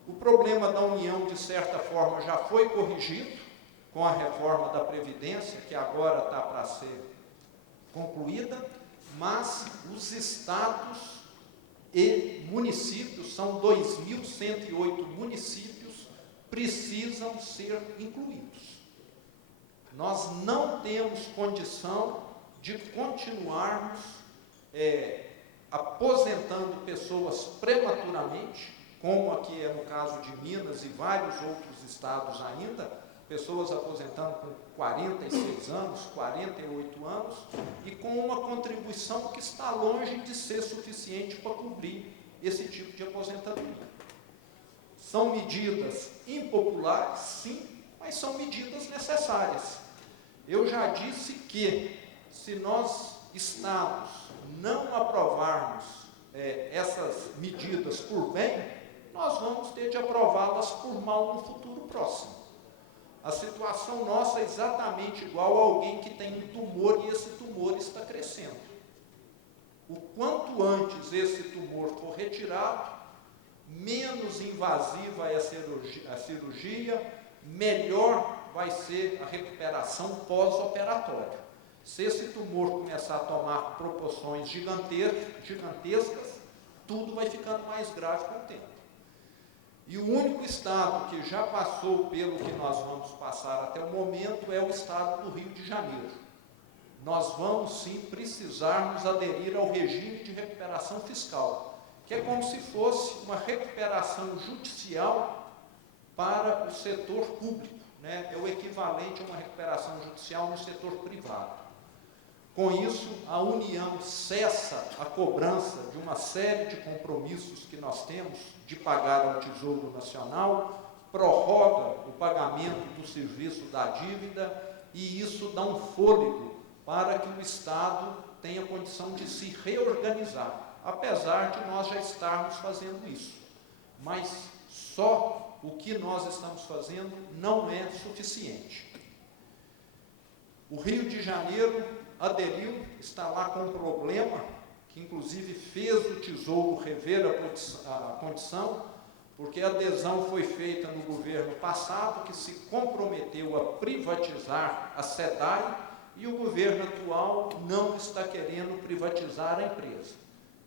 O problema da União, de certa forma, já foi corrigido com a reforma da Previdência, que agora está para ser concluída, mas os estados e municípios, são 2.108 municípios, precisam ser incluídos. Nós não temos condição de continuarmos aposentando pessoas prematuramente, como aqui é no caso de Minas e vários outros estados ainda, pessoas aposentando com 46 anos, 48 anos, e com uma contribuição que está longe de ser suficiente para cobrir esse tipo de aposentadoria. São medidas impopulares, sim, mas são medidas necessárias. Eu já disse que, se nós, estados, não aprovarmos essas medidas por bem, nós vamos ter de aprová-las por mal no futuro próximo. A situação nossa é exatamente igual a alguém que tem um tumor e esse tumor está crescendo. O quanto antes esse tumor for retirado, menos invasiva é a cirurgia, melhor vai ser a recuperação pós-operatória. Se esse tumor começar a tomar proporções gigantescas, tudo vai ficando mais grave com o tempo. E o único estado que já passou pelo que nós vamos passar até o momento é o estado do Rio de Janeiro. Nós vamos sim precisarmos aderir ao regime de recuperação fiscal, que é como se fosse uma recuperação judicial para o setor público, né? É o equivalente a uma recuperação judicial no setor privado. Com isso, a União cessa a cobrança de uma série de compromissos que nós temos de pagar ao Tesouro Nacional, prorroga o pagamento do serviço da dívida e isso dá um fôlego para que o Estado tenha condição de se reorganizar, apesar de nós já estarmos fazendo isso. Mas só o que nós estamos fazendo não é suficiente. O Rio de Janeiro aderiu, está lá com um problema, que inclusive fez o Tesouro rever a condição, porque a adesão foi feita no governo passado, que se comprometeu a privatizar a SEDAI, e o governo atual não está querendo privatizar a empresa.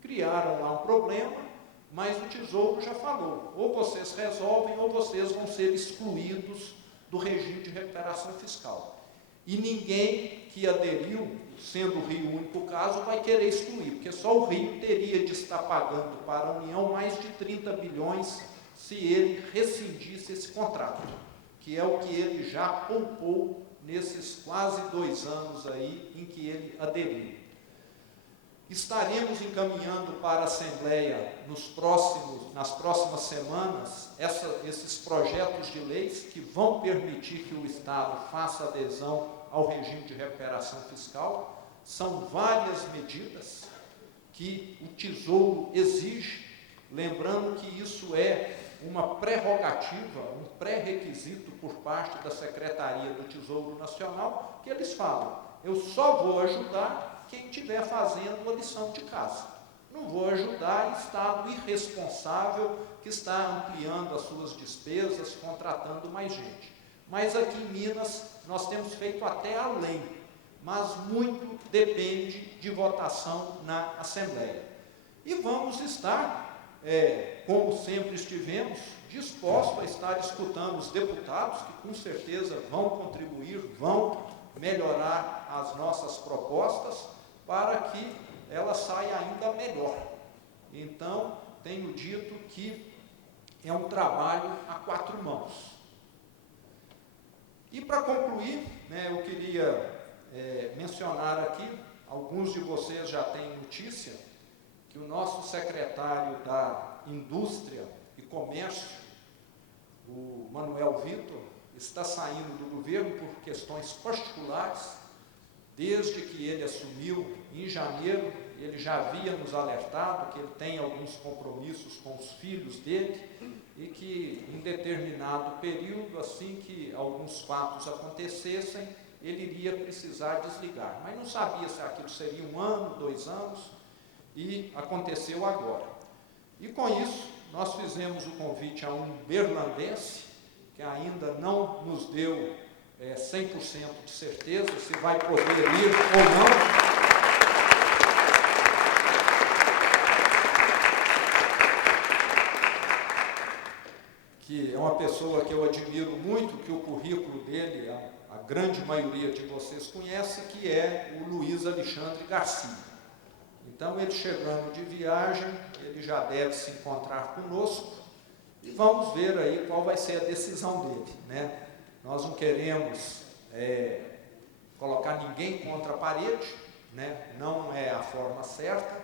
Criaram lá um problema, mas o Tesouro já falou, ou vocês resolvem, ou vocês vão ser excluídos do regime de recuperação fiscal. E ninguém que aderiu, sendo o Rio o único caso, vai querer excluir, porque só o Rio teria de estar pagando para a União mais de 30 bilhões se ele rescindisse esse contrato, que é o que ele já poupou nesses quase 2 anos aí em que ele aderiu. Estaremos encaminhando para a Assembleia nas próximas semanas esses projetos de leis que vão permitir que o Estado faça adesão ao regime de recuperação fiscal. São várias medidas que o Tesouro exige, lembrando que isso é uma prerrogativa, um pré-requisito por parte da Secretaria do Tesouro Nacional, que eles falam, eu só vou ajudar quem estiver fazendo a lição de casa. Não vou ajudar Estado irresponsável que está ampliando as suas despesas, contratando mais gente. Mas aqui em Minas nós temos feito até além, mas muito depende de votação na Assembleia. E vamos estar, como sempre estivemos, dispostos a estar escutando os deputados, que com certeza vão contribuir, vão melhorar as nossas propostas, para que ela saia ainda melhor. Então, tenho dito que é um trabalho a 4 mãos. E para concluir, eu queria mencionar aqui, alguns de vocês já têm notícia, que o nosso secretário da Indústria e Comércio, o Manuel Vitor, está saindo do governo por questões particulares. Desde que ele assumiu em janeiro, ele já havia nos alertado que ele tem alguns compromissos com os filhos dele e que em determinado período, assim que alguns fatos acontecessem, ele iria precisar desligar. Mas não sabia se aquilo seria 1 ano, 2 anos, e aconteceu agora. E com isso, nós fizemos o convite a um berlandense, que ainda não nos deu 100% de certeza se vai poder ir ou não. Que é uma pessoa que eu admiro muito, que o currículo dele, a grande maioria de vocês conhece, que é o Luiz Alexandre Garcia. Então, ele chegando de viagem, ele já deve se encontrar conosco e vamos ver aí qual vai ser a decisão dele, né? Nós não queremos colocar ninguém contra a parede, né? Não é a forma certa,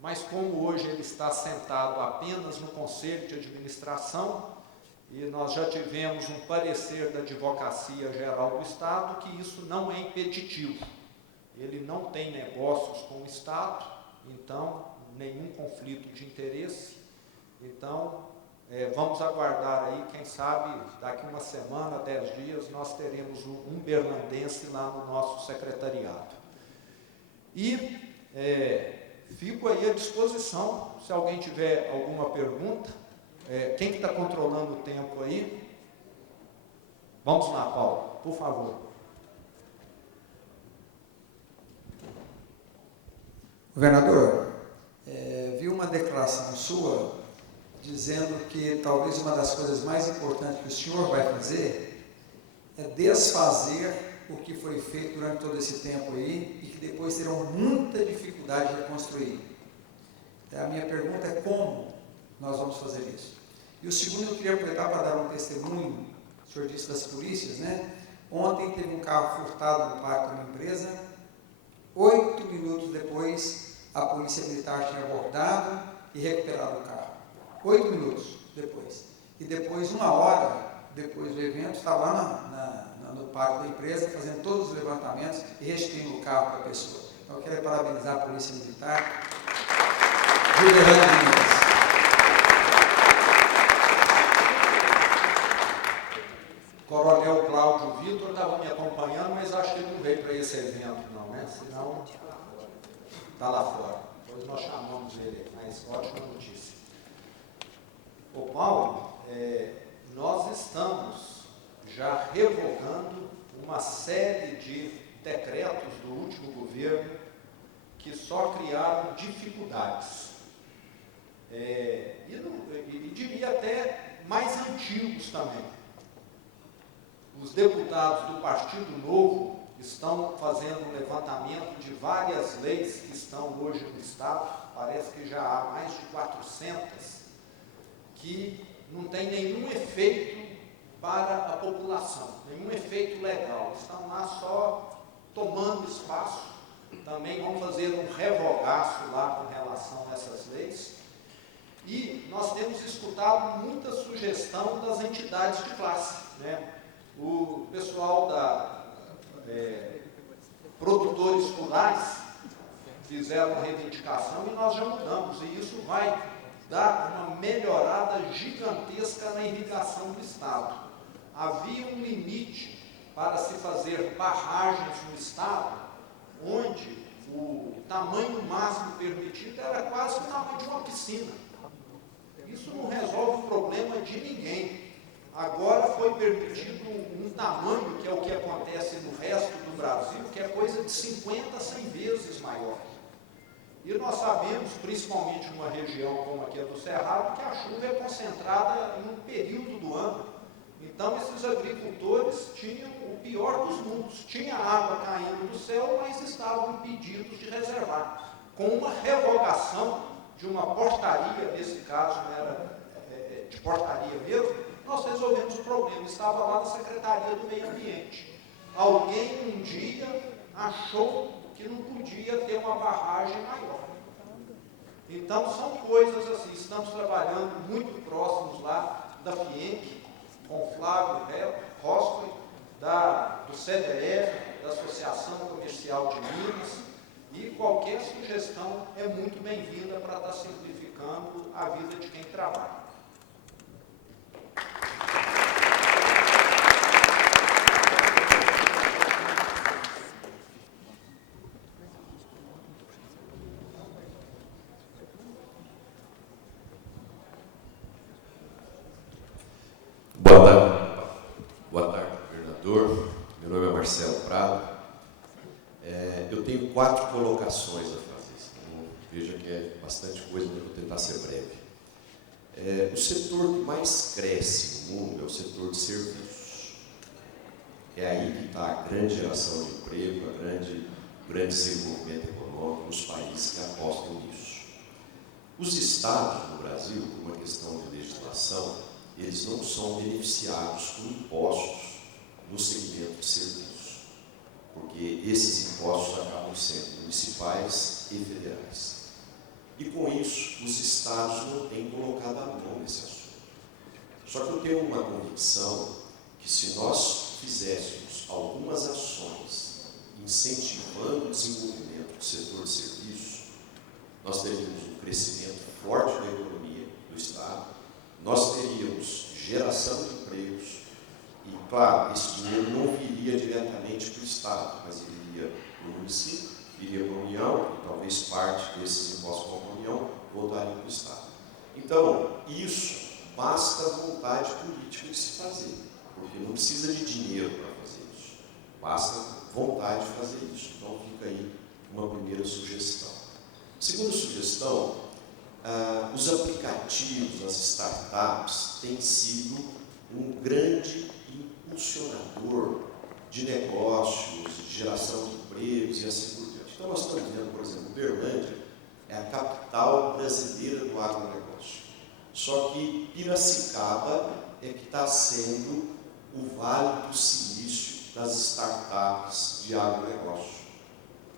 mas como hoje ele está sentado apenas no Conselho de Administração, e nós já tivemos um parecer da Advocacia Geral do Estado que isso não é impeditivo. Ele não tem negócios com o Estado, então nenhum conflito de interesse. Então, vamos aguardar aí, quem sabe daqui 1 semana, 10 dias, nós teremos um berlandense lá no nosso secretariado. E fico aí à disposição, se alguém tiver alguma pergunta. Quem está controlando o tempo aí? Vamos lá, Paulo, por favor. Governador, vi uma declaração sua dizendo que talvez uma das coisas mais importantes que o senhor vai fazer é desfazer o que foi feito durante todo esse tempo aí e que depois terão muita dificuldade de reconstruir. Então, a minha pergunta é como nós vamos fazer isso? E o segundo, eu queria aproveitar para dar um testemunho, o senhor disse das polícias, né? Ontem teve um carro furtado no parque de uma empresa, 8 minutos depois, a polícia militar tinha abordado e recuperado o carro. 8 minutos depois. E depois, 1 hora depois do evento, estava lá no parque da empresa, fazendo todos os levantamentos e restituindo o carro para a pessoa. Então, eu quero parabenizar a Polícia Militar. Coronel Cláudio Vitor estava me acompanhando, mas acho que ele não veio para esse evento, não, né? Senão, está lá fora. Depois nós chamamos ele, mas ótima notícia. Ô Paulo, nós estamos já revogando uma série de decretos do último governo que só criaram dificuldades. E diria até mais antigos também. Os deputados do Partido Novo estão fazendo um levantamento de várias leis que estão hoje no Estado, parece que já há mais de 400, que não tem nenhum efeito para a população, nenhum efeito legal, estão lá só tomando espaço. Também vão fazer um revogaço lá com relação a essas leis. E nós temos escutado muita sugestão das entidades de classe, né? O pessoal da produtores rurais fizeram uma reivindicação e nós já mudamos, e isso vai dar uma melhorada gigantesca na irrigação do Estado. Havia um limite para se fazer barragens no Estado, onde o tamanho máximo permitido era quase o tamanho de uma piscina. Isso não resolve o problema de ninguém. Agora foi permitido um tamanho, que é o que acontece no resto do Brasil, que é coisa de 50 a 100 vezes maior. E nós sabemos, principalmente numa região como aqui a do Cerrado, que a chuva é concentrada em um período do ano. Então, esses agricultores tinham o pior dos mundos. Tinha água caindo do céu, mas estavam impedidos de reservar. Com uma revogação de uma portaria, nesse caso não era de portaria mesmo, nós resolvemos o problema. Estava lá na Secretaria do Meio Ambiente. Alguém um dia achou que não podia ter uma barragem maior. Então, são coisas assim. Estamos trabalhando muito próximos lá da FIENC, com o Flávio Roscoe, do CDE, da Associação Comercial de Minas, e qualquer sugestão é muito bem-vinda para estar simplificando a vida de quem trabalha. Boa tarde, governador. Meu nome é Marcelo Prado. Eu tenho 4 colocações a fazer. Então, veja que é bastante coisa, mas vou tentar ser breve. O setor que mais cresce no mundo é o setor de serviços. É aí que está a grande geração de emprego, o grande desenvolvimento econômico nos países que apostam nisso. Os estados no Brasil, por uma questão de legislação, eles não são beneficiados com impostos no segmento de serviços, porque esses impostos acabam sendo municipais e federais. E com isso, os estados não têm colocado a mão nesse assunto. Só que eu tenho uma convicção que se nós fizéssemos algumas ações incentivando o desenvolvimento do setor de serviços, nós teríamos um crescimento forte da economia do estado, nós teríamos geração de empregos e, claro, esse dinheiro não viria diretamente para o Estado, mas iria para o município, iria para a União, e talvez parte desses impostos para a União voltariam para o Estado. Então, isso basta vontade política de se fazer, porque não precisa de dinheiro para fazer isso, basta vontade de fazer isso. Então, fica aí uma primeira sugestão. Segunda sugestão, os aplicativos, as startups, têm sido um grande impulsionador de negócios, de geração de empregos e assim por diante. Então, nós estamos vendo, por exemplo, Uberlândia é a capital brasileira do agronegócio. Só que Piracicaba é que está sendo o Vale do Silício das startups de agronegócio.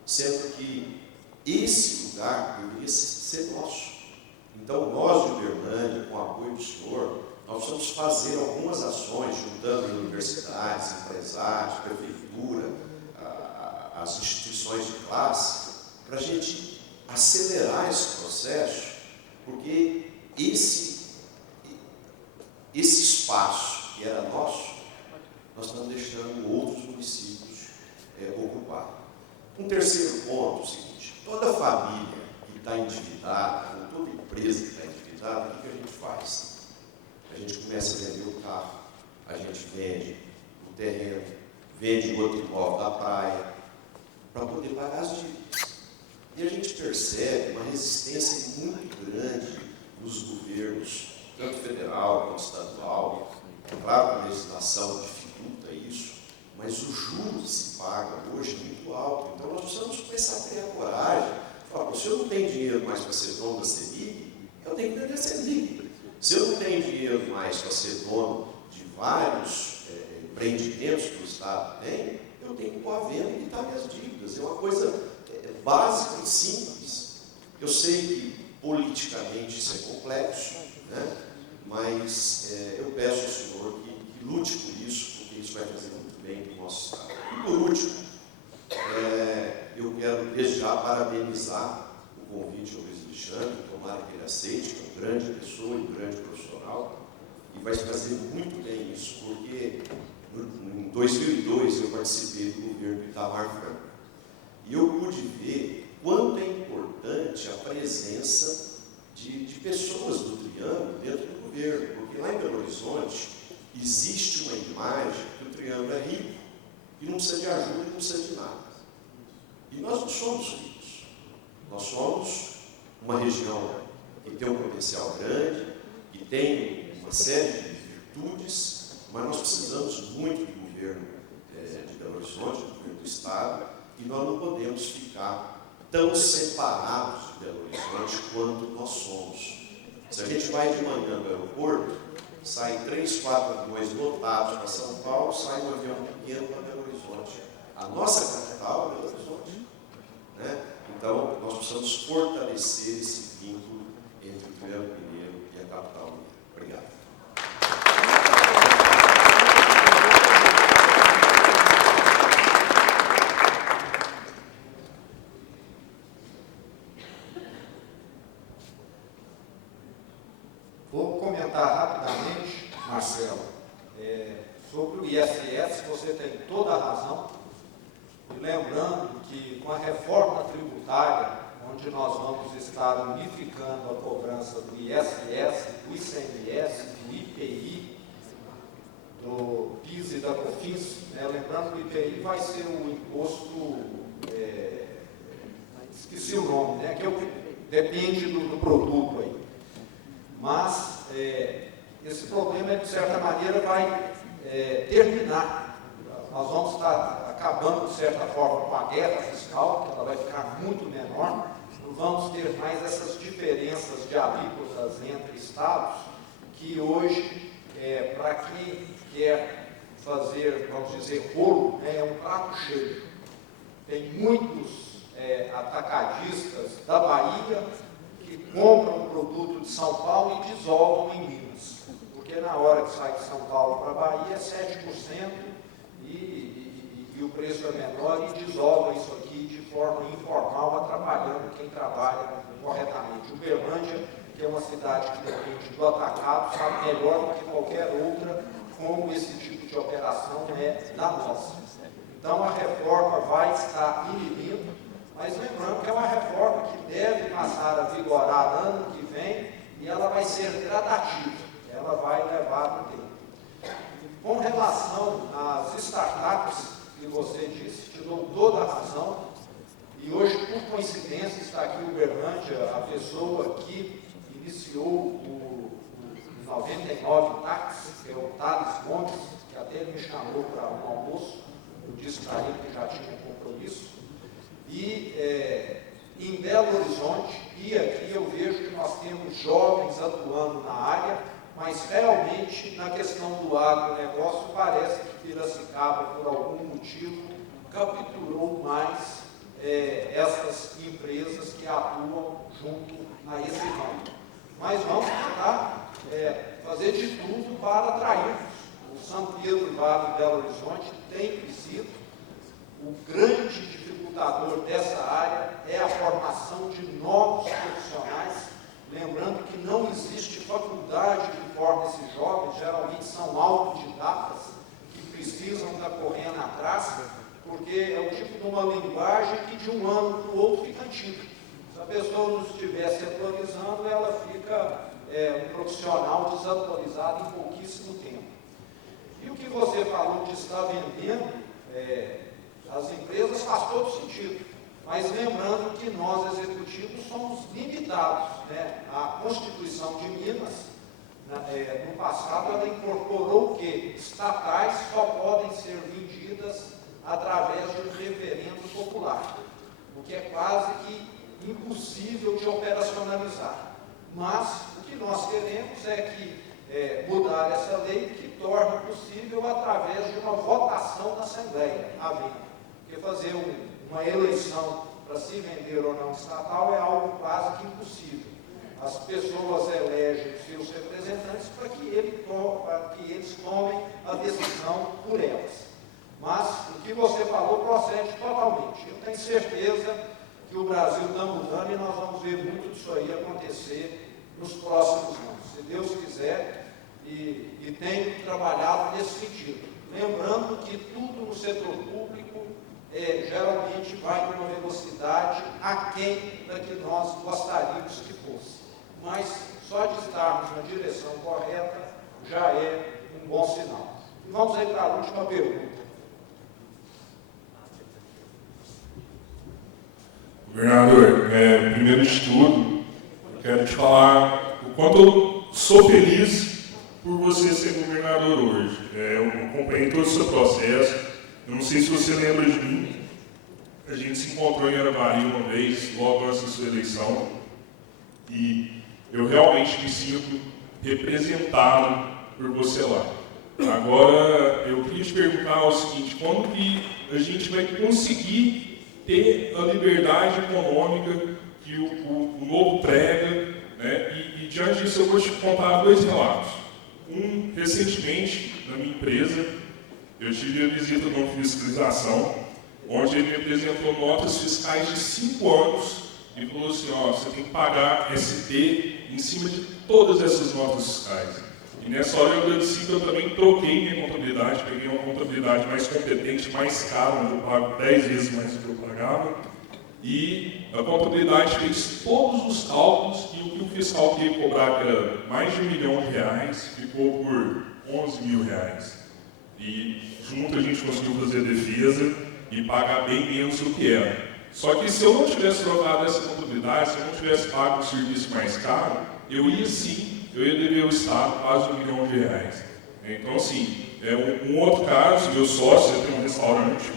Sendo que esse lugar deveria ser nosso. Então, nós de Uberlândia, com o apoio do senhor, nós vamos fazer algumas ações, juntando universidades, empresários, prefeitura, as instituições de classe, para a gente acelerar esse processo, porque esse espaço que era nosso, nós estamos deixando outros municípios ocupar. Um terceiro ponto é o seguinte: toda família que está endividada, ou toda empresa que está endividada, o que a gente faz? A gente começa a vender o carro, a gente vende o terreno, vende o outro imóvel da praia, para poder pagar as dívidas. E a gente percebe uma resistência muito grande dos governos, tanto federal quanto estadual. Claro que a legislação dificulta isso, mas o juros que se paga hoje é muito alto. Então nós precisamos começar a ter a coragem de falar: se eu não tenho dinheiro mais para ser dono da Selig, eu tenho que vender a Selig. Se eu não tenho dinheiro mais para ser dono de vários empreendimentos que o Estado tem, eu tenho que pôr a venda e quitar minhas dívidas. É uma coisa básica e simples. Eu sei que politicamente isso é complexo, né? Mas eu peço ao senhor que lute por isso, porque isso vai fazer muito bem para o nosso Estado. E por último, eu quero desde já parabenizar o convite ao Luiz Alexandre, tomara que ele aceite, que é uma grande pessoa e um grande profissional, e vai fazer muito bem isso, porque em 2002 eu participei do governo do Itamar Franco, e eu pude ver quanto é importante a presença de pessoas do Triângulo dentro do governo, porque lá em Belo Horizonte existe uma imagem que o Triângulo é rico, e não precisa de ajuda e não precisa de nada. E nós não somos ricos, nós somos uma região que tem um potencial grande, que tem uma série de virtudes, mas nós precisamos muito do governo de Belo Horizonte, do governo do Estado, e nós não podemos ficar tão separados de Belo Horizonte quanto nós somos. Se a gente vai de manhã no aeroporto, sai 3, 4 aviões lotados para São Paulo, sai um avião pequeno para Belo Horizonte. A nossa capital é Belo Horizonte, né? Então, nós precisamos fortalecer esse vínculo entre o Triângulo Mineiro e a capital mineira. Obrigado. Vou comentar rapidamente, Marcelo, sobre o ISS. Você tem toda a razão. E lembrando que com a reforma tributária, onde nós vamos estar unificando a cobrança do ISS, do ICMS, do IPI, do PIS e da COFINS, lembrando que o IPI vai ser o imposto, esqueci o nome, que depende do produto aí. Mas esse problema, de certa maneira, vai terminar. Nós vamos estar acabando, de certa forma, com a guerra fiscal, que ela vai ficar muito menor. Não vamos ter mais essas diferenças de alíquotas entre estados, que hoje, para quem quer fazer, vamos dizer, bolo, é um prato cheio. Tem muitos atacadistas da Bahia que compram o produto de São Paulo e dissolvam em Minas. Porque na hora que sai de São Paulo para a Bahia é 7%, e o preço é menor, e dissolva isso aqui de forma informal, atrapalhando quem trabalha corretamente. Uberlândia, que é uma cidade que depende do atacado, sabe melhor do que qualquer outra como esse tipo de operação é da nossa. Então a reforma vai estar inibindo, mas lembrando que é uma reforma que deve passar a vigorar ano que vem, e ela vai ser gradativa, ela vai levar um tempo. Com relação às startups, que você disse, te dou toda a razão, e hoje, por coincidência, está aqui em Uberlândia a pessoa que iniciou o 99 Táxi, que é o Thales Gomes, que até me chamou para um almoço. Eu disse para ele que já tinha um compromisso, e em Belo Horizonte, e aqui eu vejo que nós temos jovens atuando na área, mas realmente na questão do agronegócio parece que Piracicaba, por algum motivo, capturou mais essas empresas que atuam junto a esse ramo. Mas vamos tentar fazer de tudo para atrair-los. O São Pedro Vale de Belo Horizonte tem sido o grande dificultador dessa área, é a formação de novos profissionais. Lembrando que não existe faculdade que forma esses jovens, geralmente são autodidatas que precisam estar correndo atrás, porque é o tipo de uma linguagem que de um ano para o outro fica antiga. Se a pessoa não estiver se atualizando, ela fica um profissional desatualizado em pouquíssimo tempo. E o que você falou de estar vendendo as empresas faz todo sentido. Mas lembrando que nós, executivos, somos limitados, né? A Constituição de Minas, no passado, ela incorporou que estatais só podem ser vendidas através de um referendo popular, o que é quase que impossível de operacionalizar. Mas o que nós queremos é que mudar essa lei que torne possível através de uma votação na Assembleia, à venda. Porque fazer uma eleição para se vender ou não estatal é algo quase que impossível. As pessoas elegem seus representantes para que eles tomem a decisão por elas. Mas o que você falou procede totalmente. Eu tenho certeza que o Brasil está mudando e nós vamos ver muito disso aí acontecer nos próximos anos, se Deus quiser, e tenho trabalhado nesse sentido. Lembrando que tudo no setor público geralmente vai numa velocidade aquém da que nós gostaríamos que fosse. Mas só de estarmos na direção correta já é um bom sinal. E vamos aí para a última pergunta. Governador, primeiro de tudo, eu quero te falar o quanto eu sou feliz por você ser governador hoje. Eu acompanhei todo o seu processo. Eu não sei se você lembra de mim. A gente se encontrou em Aravari uma vez, logo antes da sua eleição. E eu realmente me sinto representado por você lá. Agora, eu queria te perguntar o seguinte: quando que a gente vai conseguir ter a liberdade econômica que o novo prega, né? E diante disso eu vou te contar dois relatos. Recentemente, na minha empresa, eu tive a visita de uma fiscalização, onde ele me apresentou notas fiscais de 5 anos e falou assim: ó, você tem que pagar ST em cima de todas essas notas fiscais. E nessa hora eu agradeci que eu também troquei minha contabilidade, peguei uma contabilidade mais competente, mais cara, onde eu pago 10 vezes mais do que eu pagava. E a contabilidade fez todos os cálculos e o que o fiscal queria cobrar, que era mais de R$1 milhão, ficou por R$11 mil. E junto a gente conseguiu fazer a defesa e pagar bem menos do que era. Só que se eu não tivesse trocado essa contabilidade, se eu não tivesse pago o serviço mais caro, eu ia dever ao Estado quase R$1 milhão. Então, assim, um outro caso, meu sócio tem um restaurante